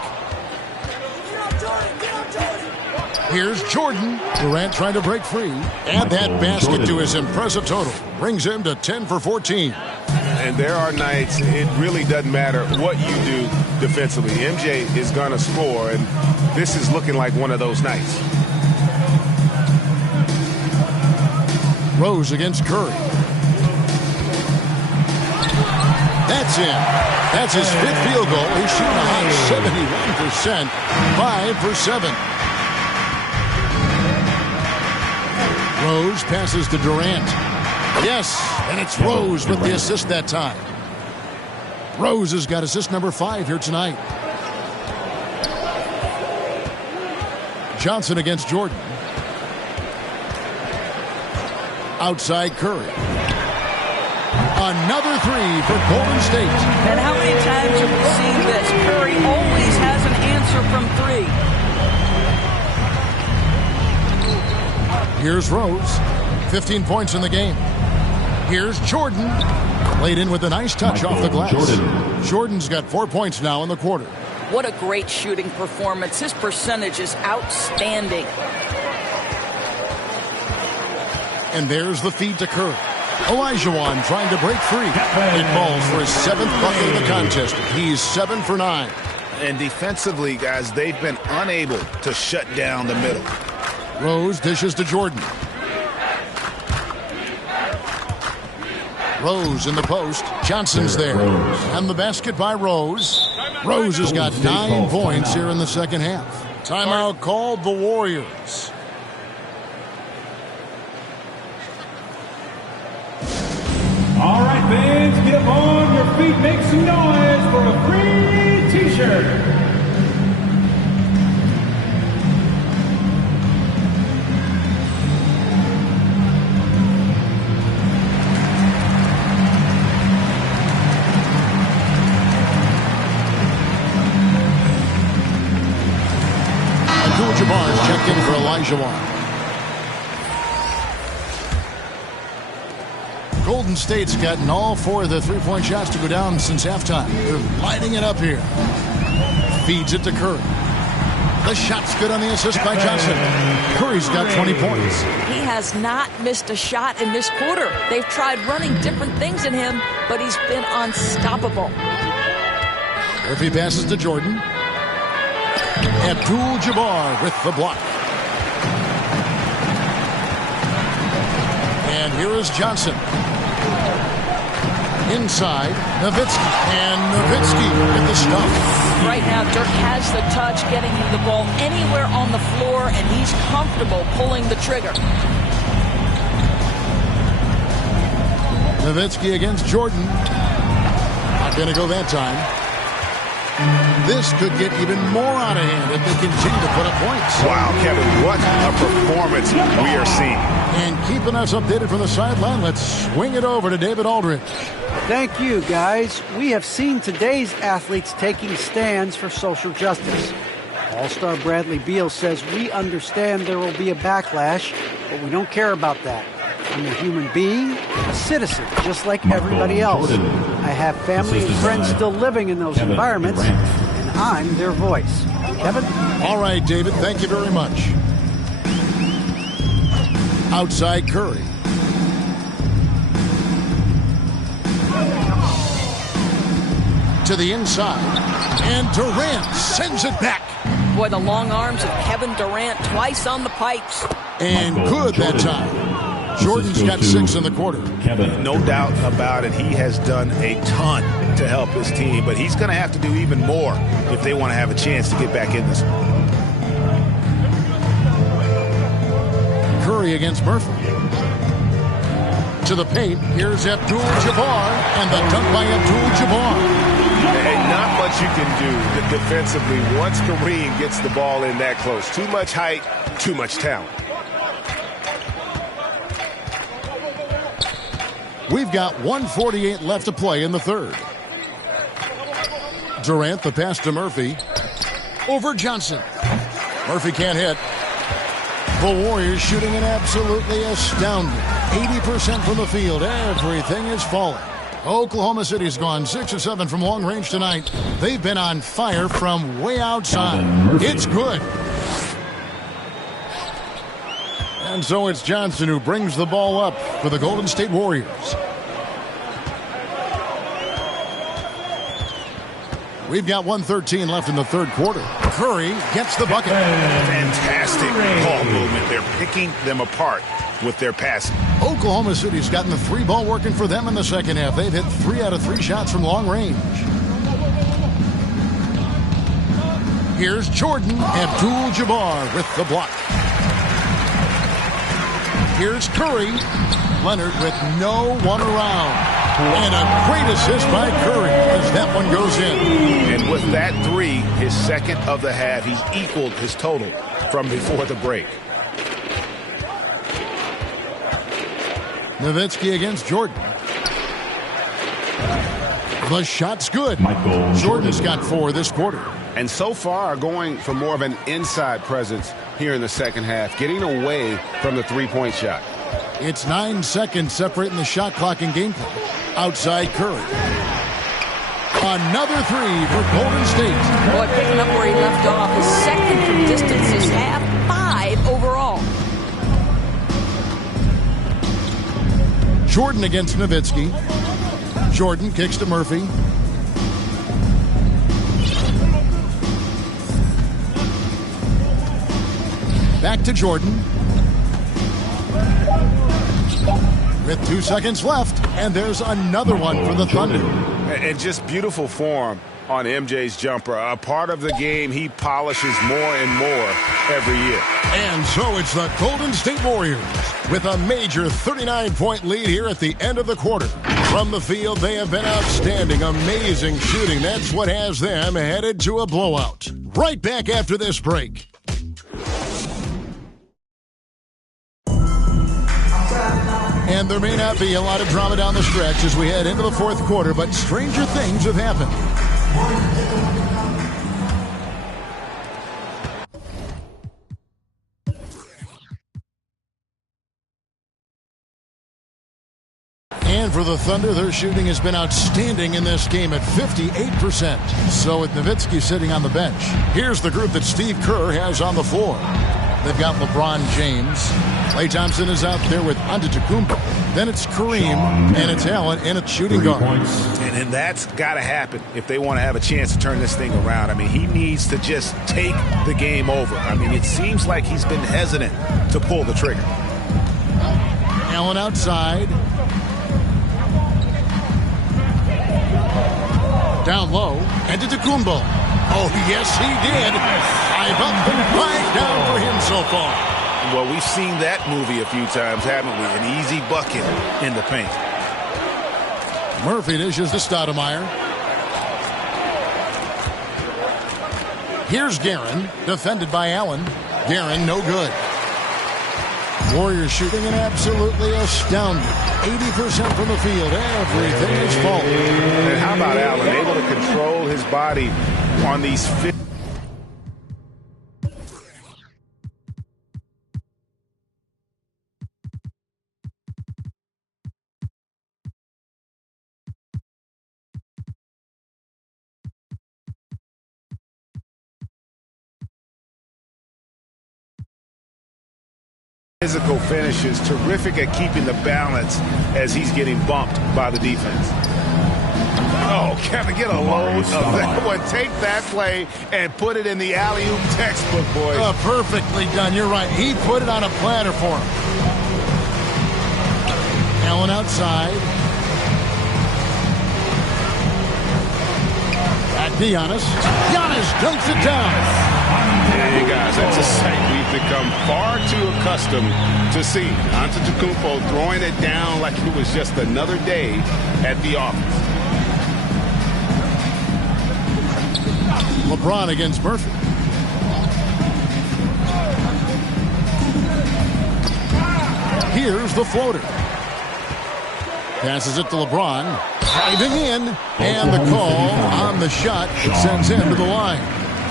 Here's Jordan. Durant trying to break free. Add that basket to his impressive total. Brings him to 10 for 14. And there are nights it really doesn't matter what you do defensively. MJ is going to score, and this is looking like one of those nights. Rose against Curry. That's in. That's his fifth field goal. He's shooting a hot 71%. 5 for 7. Rose passes to Durant. Yes, and it's Rose with the assist that time. Rose has got assist number 5 here tonight. Johnson against Jordan. Outside Curry. Another 3 for Golden State. And how many times have we seen this? Curry always has an answer from 3. Here's Rose. 15 points in the game. Here's Jordan. Laid in with a nice touch off the glass. Jordan's got 4 points now in the quarter. What a great shooting performance. His percentage is outstanding. And there's the feed to Curry. Olajuwon trying to break free. It falls for his 7th bucket of the contest. He's 7 for 9. And defensively, guys, they've been unable to shut down the middle. Rose dishes to Jordan. Rose in the post. Johnson's there. And the basket by Rose. Rose has got 9 points here in the second half. Timeout called the Warriors. All right, fans, get up on your feet. Make some noise for a free T-shirt. Abdul-Jabbar's checked in for Olajuwon. Golden State's gotten all 4 of the three-point shots to go down since halftime. They're lighting it up here. Feeds it to Curry. The shot's good on the assist by Johnson. Curry's got 20 points. He has not missed a shot in this quarter. They've tried running different things in him, but he's been unstoppable. Murphy passes to Jordan. Abdul-Jabbar with the block. And here is Johnson. Inside, Nowitzki. And Nowitzki with the stop. Right now, Dirk has the touch, getting him the ball anywhere on the floor, and he's comfortable pulling the trigger. Nowitzki against Jordan. Not going to go that time. This could get even more out of hand if they continue to put up points. Wow, Kevin, what a performance we are seeing. And keeping us updated from the sideline, let's swing it over to David Aldridge. Thank you, guys. We have seen today's athletes taking stands for social justice. All-Star Bradley Beal says, we understand there will be a backlash, but we don't care about that. I'm a human being, a citizen, just like everybody else. I have family and friends still living in those environments, and I'm their voice. Kevin? All right, David, thank you very much. Outside Curry. To the inside. And Durant sends it back. Boy, the long arms of Kevin Durant twice on the pipes. And good that time. Jordan's got 6 in the quarter. No doubt about it. He has done a ton to help his team, but he's going to have to do even more if they want to have a chance to get back in this one. Curry against Murphy. To the paint. Here's Abdul-Jabbar. And the dunk by Abdul-Jabbar. And not much you can do defensively once Kareem gets the ball in that close. Too much height, too much talent. We've got 1:48 left to play in the third. Durant, the pass to Murphy. Over Johnson. Murphy can't hit. The Warriors shooting an absolutely astounding 80% from the field. Everything is falling. Oklahoma City's gone 6 of 7 from long range tonight. They've been on fire from way outside. It's good. And so it's Johnson who brings the ball up for the Golden State Warriors. We've got 1:13 left in the third quarter. Curry gets the bucket. Fantastic ball movement. They're picking them apart with their passing. Oklahoma City's gotten the three ball working for them in the second half. They've hit 3 out of 3 shots from long range. Here's Jordan Abdul-Jabbar with the block. Here's Curry. Leonard with no one around. And a great assist by Curry as that one goes in. And with that 3, his second of the half, he's equaled his total from before the break. Nowitzki against Jordan. The shot's good. Jordan's got 4 this quarter. And so far going for more of an inside presence here in the second half, getting away from the three-point shot. It's 9 seconds separating the shot clock and game clock. Outside Curry. Another 3 for Golden State. Boy, picking up where he left off. His second from distance this half, 5 overall. Jordan against Nowitzki. Jordan kicks to Murphy. Back to Jordan. With 2 seconds left, and there's another one for the Thunder. And just beautiful form on MJ's jumper. A part of the game he polishes more and more every year. And so it's the Golden State Warriors with a major 39-point lead here at the end of the quarter. From the field, they have been outstanding, amazing shooting. That's what has them headed to a blowout. Right back after this break. And there may not be a lot of drama down the stretch as we head into the fourth quarter, but stranger things have happened. And for the Thunder, their shooting has been outstanding in this game at 58%. So with Nowitzki sitting on the bench, here's the group that Steve Kerr has on the floor. They've got LeBron James. Klay Thompson is out there with Antetokounmpo. Then it's Kareem, and it's Allen, and it's shooting guard. And that's got to happen if they want to have a chance to turn this thing around. I mean, he needs to just take the game over. I mean, it seems like he's been hesitant to pull the trigger. Allen outside. Down low, Antetokounmpo. Oh, yes, he did. 5 up and 5 down for him so far. Well, we've seen that movie a few times, haven't we? An easy bucket in the paint. Murphy dishes to Stoudemire. Here's Guerin, defended by Allen. Guerin, no good. Warriors shooting an absolutely astounding 80% from the field. Everything is falling. And how about Allen, able to control his body on these physical finishes, terrific at keeping the balance as he's getting bumped by the defense. Oh, Kevin, get a load of that one. Take that play and put it in the alley-oop textbook, boys. Perfectly done. You're right. He put it on a platter for him. Allen outside. Back to Giannis. Giannis dunks it down. Hey, guys, that's a sight we've become far too accustomed to seeing. Antetokounmpo throwing it down like it was just another day at the office. LeBron against Murphy. Here's the floater. Passes it to LeBron. Driving in, and the call on the shot sends him to the line.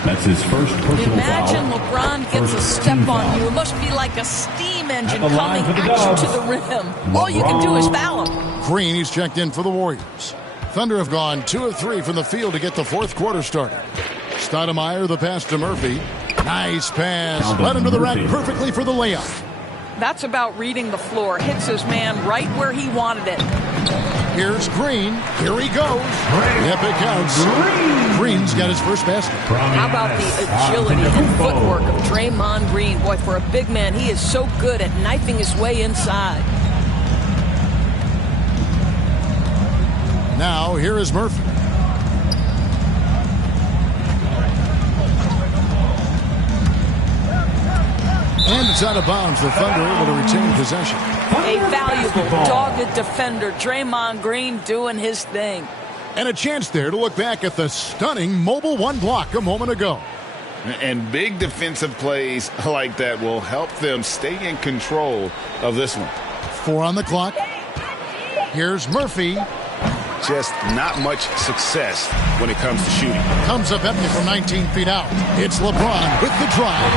That's his first personal Imagine foul. LeBron gets a step on you. It must be like a steam engine coming at you to the rim. All you can do is foul him. Green, he's checked in for the Warriors. Thunder have gone 2 of 3 from the field to get the fourth quarter started. Stoudemire, the pass to Murphy. Nice pass. Led him to the rack perfectly for the layup. That's about reading the floor. Hits his man right where he wanted it. Here's Green. Here he goes. Yep, it counts. Green's got his first basket. How about the agility and footwork of Draymond Green? Boy, for a big man, he is so good at knifing his way inside. Now, here is Murphy. And it's out of bounds. The Thunder able to retain possession. A valuable, dogged defender, Draymond Green doing his thing. And a chance there to look back at the stunning Mobile One block a moment ago. And big defensive plays like that will help them stay in control of this one. 4 on the clock. Here's Murphy. Just not much success when it comes to shooting. Comes up empty from 19 feet out. It's LeBron with the drive.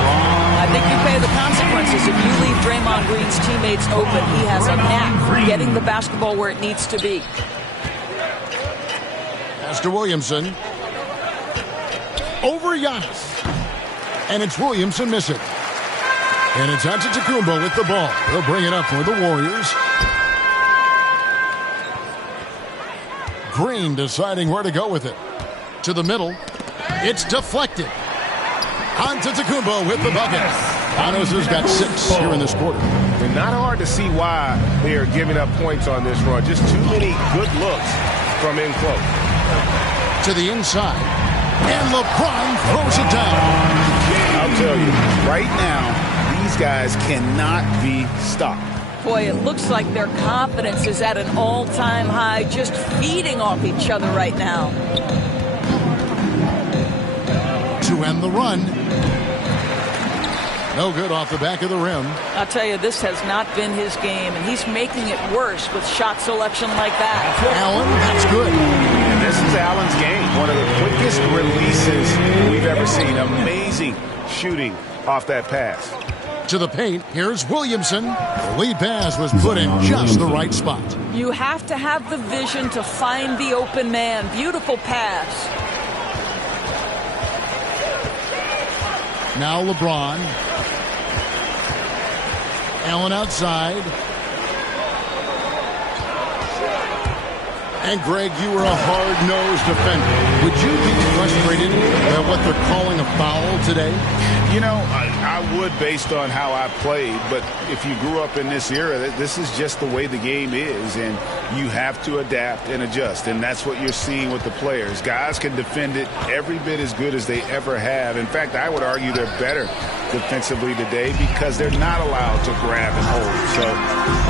I think you pay the consequences if you leave Draymond Green's teammates open. He has a knack for getting the basketball where it needs to be. Pass to Williamson. Over Giannis. And it's Williamson missing. And it's Antetokounmpo with the ball. He'll bring it up for the Warriors. Green deciding where to go with it. To the middle. It's deflected. Antetokounmpo with the bucket. Giannis has got 6 here in this quarter. And not hard to see why they are giving up points on this run. Just too many good looks from in close. To the inside. And LeBron throws it down. I'll tell you, right now, these guys cannot be stopped. Boy, it looks like their confidence is at an all-time high, just feeding off each other right now. To end the run. No good off the back of the rim. I'll tell you, this has not been his game, and he's making it worse with shot selection like that. Allen, that's good. And this is Allen's game. One of the quickest releases we've ever seen. Amazing shooting off that pass. To the paint, here's Williamson. The lead pass was put in just the right spot. You have to have the vision to find the open man. Beautiful pass. Now LeBron. Allen outside. And Greg, you were a hard-nosed defender. Would you be frustrated at what they're calling a foul today? You know, I would based on how I played, but if you grew up in this era, this is just the way the game is, and you have to adapt and adjust, and that's what you're seeing with the players. Guys can defend it every bit as good as they ever have. In fact, I would argue they're better defensively today because they're not allowed to grab and hold. So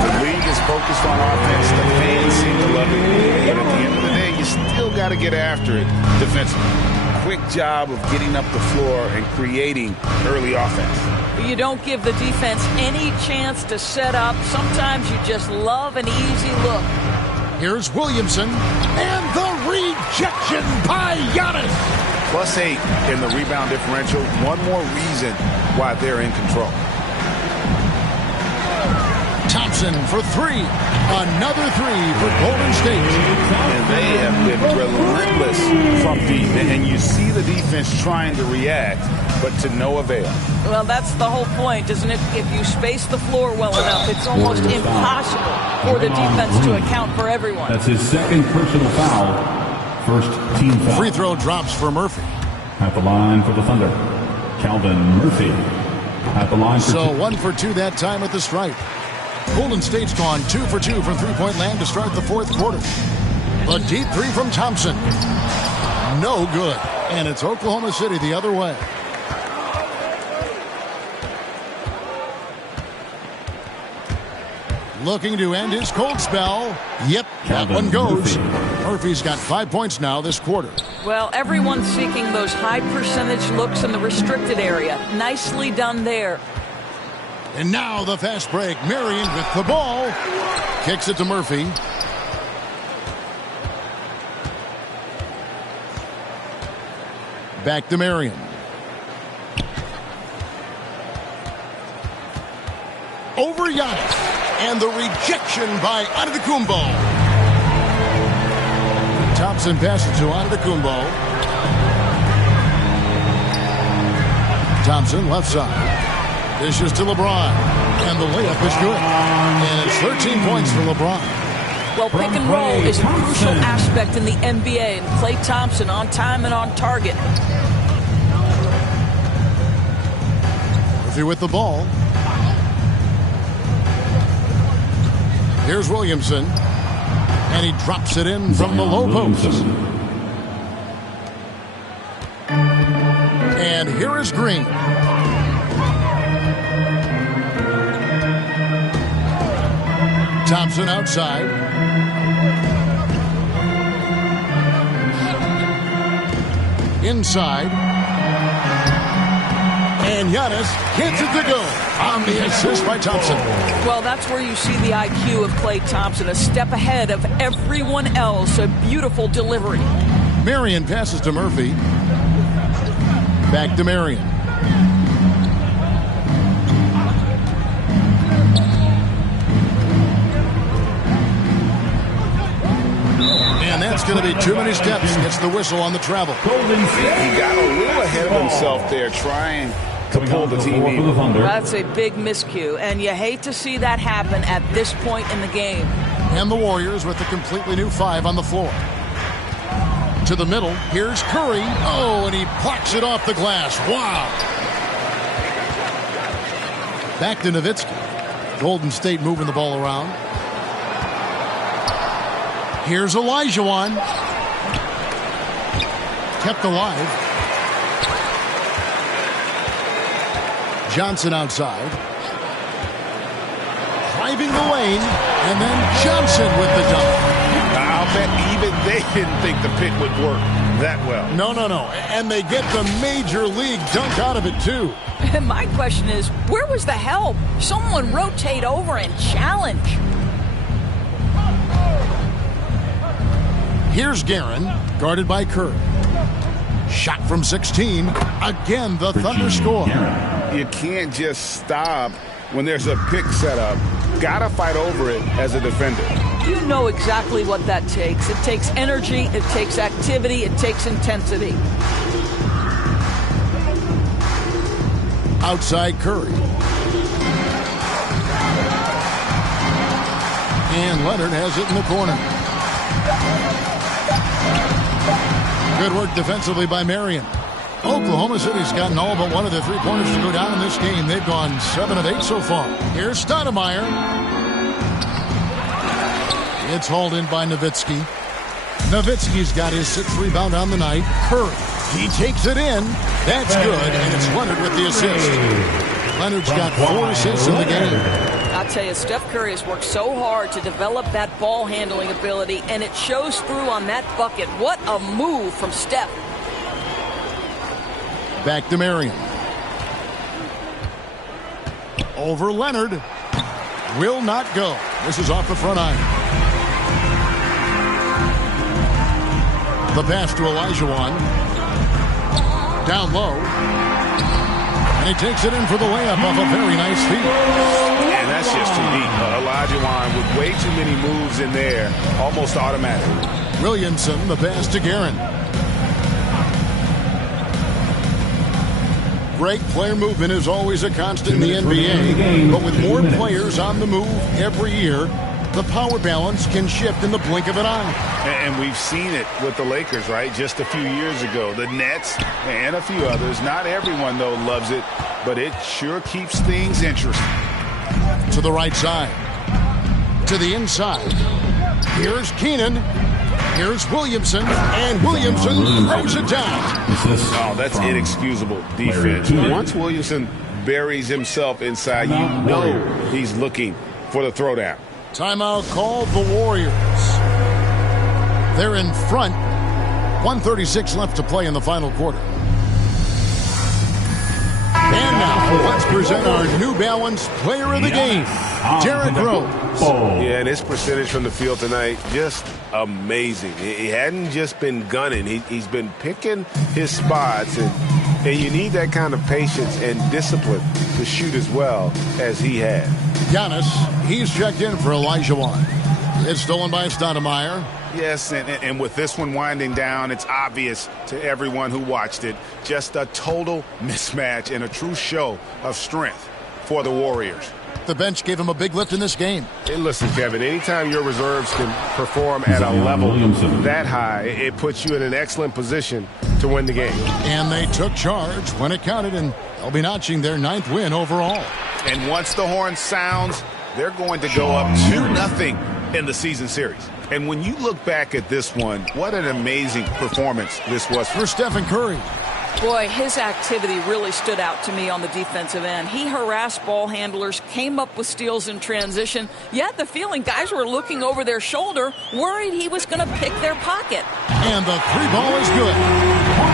the league is focused on offense. The fans seem to love it. But at the end of the day, you still got to get after it defensively. Quick job of getting up the floor and creating early offense. You don't give the defense any chance to set up. Sometimes you just love an easy look. Here's Williamson. And the rejection by Giannis. +8 in the rebound differential. One more reason why they're in control. Thompson for 3. Another 3 for Golden State. And they have been relentless from deep. And you see the defense trying to react, but to no avail. Well, that's the whole point, isn't it? If you space the floor well enough, it's almost impossible for the defense to account for everyone. That's his second personal foul. First team foul. Free throw drops for Murphy. At the line for the Thunder, Calvin Murphy. At the line for So 2. 1 for 2 that time at the stripe. Golden State's gone 2 for 2 from three-point land to start the fourth quarter. A deep 3 from Thompson. No good. And it's Oklahoma City the other way. Looking to end his cold spell. Yep, that one goes. Murphy's got 5 points now this quarter. Well, everyone's seeking those high percentage looks in the restricted area. Nicely done there. And now the fast break. Marion with the ball. Kicks it to Murphy. Back to Marion. Over Giannis. And the rejection by Antetokounmpo. Thompson passes to Antetokounmpo. Thompson left side. Dishes to LeBron. And the layup is good. And it's 13 points for LeBron. Well, pick and roll is a crucial aspect in the NBA, and Klay Thompson on time and on target. Murphy with the ball. Here's Williamson. And he drops it in from the low post. And here is Green. Thompson outside. Inside. And Giannis gets it to go on the assist by Thompson. Well, that's where you see the IQ of Klay Thompson, a step ahead of everyone else. A beautiful delivery. Marion passes to Murphy. Back to Marion. And that's going to be too many steps. Gets the whistle on the travel. He got a little ahead of himself there trying to pull the team in. That's a big miscue, and you hate to see that happen at this point in the game. And the Warriors with a completely new 5 on the floor. To the middle, here's Curry. Oh, and he plucks it off the glass. Wow. Back to Nowitzki. Golden State moving the ball around. Here's Olajuwon. Kept alive. Johnson outside. Driving the lane. And then Johnson with the dunk. I'll bet even they didn't think the pick would work that well. No. And they get the major league dunk out of it, too. My question is, where was the help? Someone rotate over and challenge. Here's Guerin, guarded by Curry. Shot from 16. Again, the Thunder score. You can't just stop when there's a pick set up. Gotta fight over it as a defender. You know exactly what that takes. It takes energy, it takes activity, it takes intensity. Outside Curry. And Leonard has it in the corner. Good work defensively by Marion. Oklahoma City's gotten all but one of the 3 pointers to go down in this game. They've gone 7 of 8 so far. Here's Stoudemire. It's hauled in by Nowitzki. Nowitzki's got his 6th rebound on the night. Curry. He takes it in. That's good. And it's Leonard with the assist. Leonard's got 4 assists in the game. I'll tell you, Steph Curry has worked so hard to develop that ball handling ability, and it shows through on that bucket. What a move from Steph. Back to Marion. Over Leonard. Will not go. This is off the front iron. The pass to Olajuwon. Down low. And he takes it in for the layup off a very nice feed. And that's just too deep. Olajuwon with way too many moves in there. Almost automatic. Williamson, the pass to Guerin. Great player movement is always a constant in the NBA, but with more players on the move every year, the power balance can shift in the blink of an eye. And we've seen it with the Lakers, right? Just a few years ago. The Nets and a few others. Not everyone, though, loves it, but it sure keeps things interesting. To the right side. To the inside. Here's Keenan. Here's Williamson, and Williamson throws it down. Oh, that's inexcusable defense. Once Williamson buries himself inside, you know he's looking for the throwdown. Timeout called the Warriors. They're in front. 1:36 left to play in the final quarter. And now Let's present our New Balance Player of the Game, Derrick Rose. Yeah, and his percentage from the field tonight, just amazing. He hadn't just been gunning. He's been picking his spots, and you need that kind of patience and discipline to shoot as well as he had. Giannis, he's checked in for Olajuwon. It's stolen by Stoudemire. Yes, and with this one winding down, it's obvious to everyone who watched it. Just a total mismatch and a true show of strength for the Warriors. The bench gave him a big lift in this game. And listen, Kevin, anytime your reserves can perform at a level that high, it puts you in an excellent position to win the game. And they took charge when it counted, and they'll be notching their 9th win overall. And once the horn sounds, they're going to go up 2-0 in the season series. And when you look back at this one, what an amazing performance this was for Stephen Curry. Boy, his activity really stood out to me on the defensive end. He harassed ball handlers, came up with steals in transition. You had the feeling guys were looking over their shoulder, worried he was going to pick their pocket. And the 3-ball is good.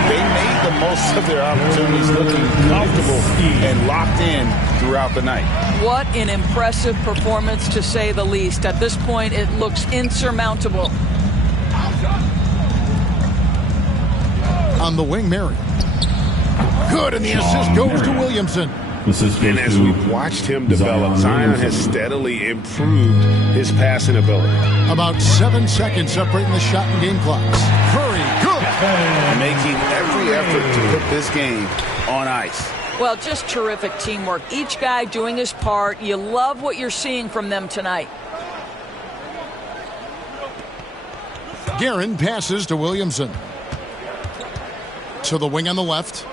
They made the most of their opportunities, looking comfortable and locked in throughout the night. What an impressive performance, to say the least. At this point, it looks insurmountable. On the wing, Mary. Good, and the assist goes to Williamson. And as we've watched him develop, Zion has steadily improved his passing ability. About 7 seconds separating the shot and game clocks. Curry, good. Making every effort to put this game on ice. Well, just terrific teamwork. Each guy doing his part. You love what you're seeing from them tonight. Guerin passes to Williamson. To the wing on the left.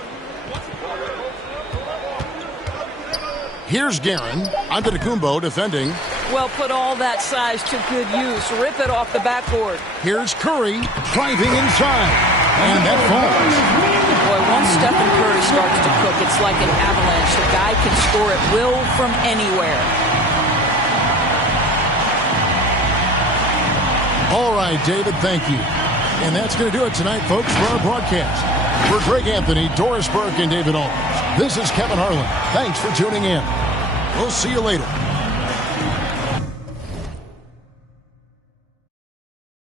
Here's Guerin. Antetokounmpo defending. Well, put all that size to good use. Rip it off the backboard. Here's Curry driving inside. And that falls. Boy, once Stephen Curry starts to cook, it's like an avalanche. The guy can score at will from anywhere. All right, David, thank you. And that's going to do it tonight, folks, for our broadcast. For Greg Anthony, Doris Burke, and David Aldridge, this is Kevin Harlan. Thanks for tuning in. We'll see you later.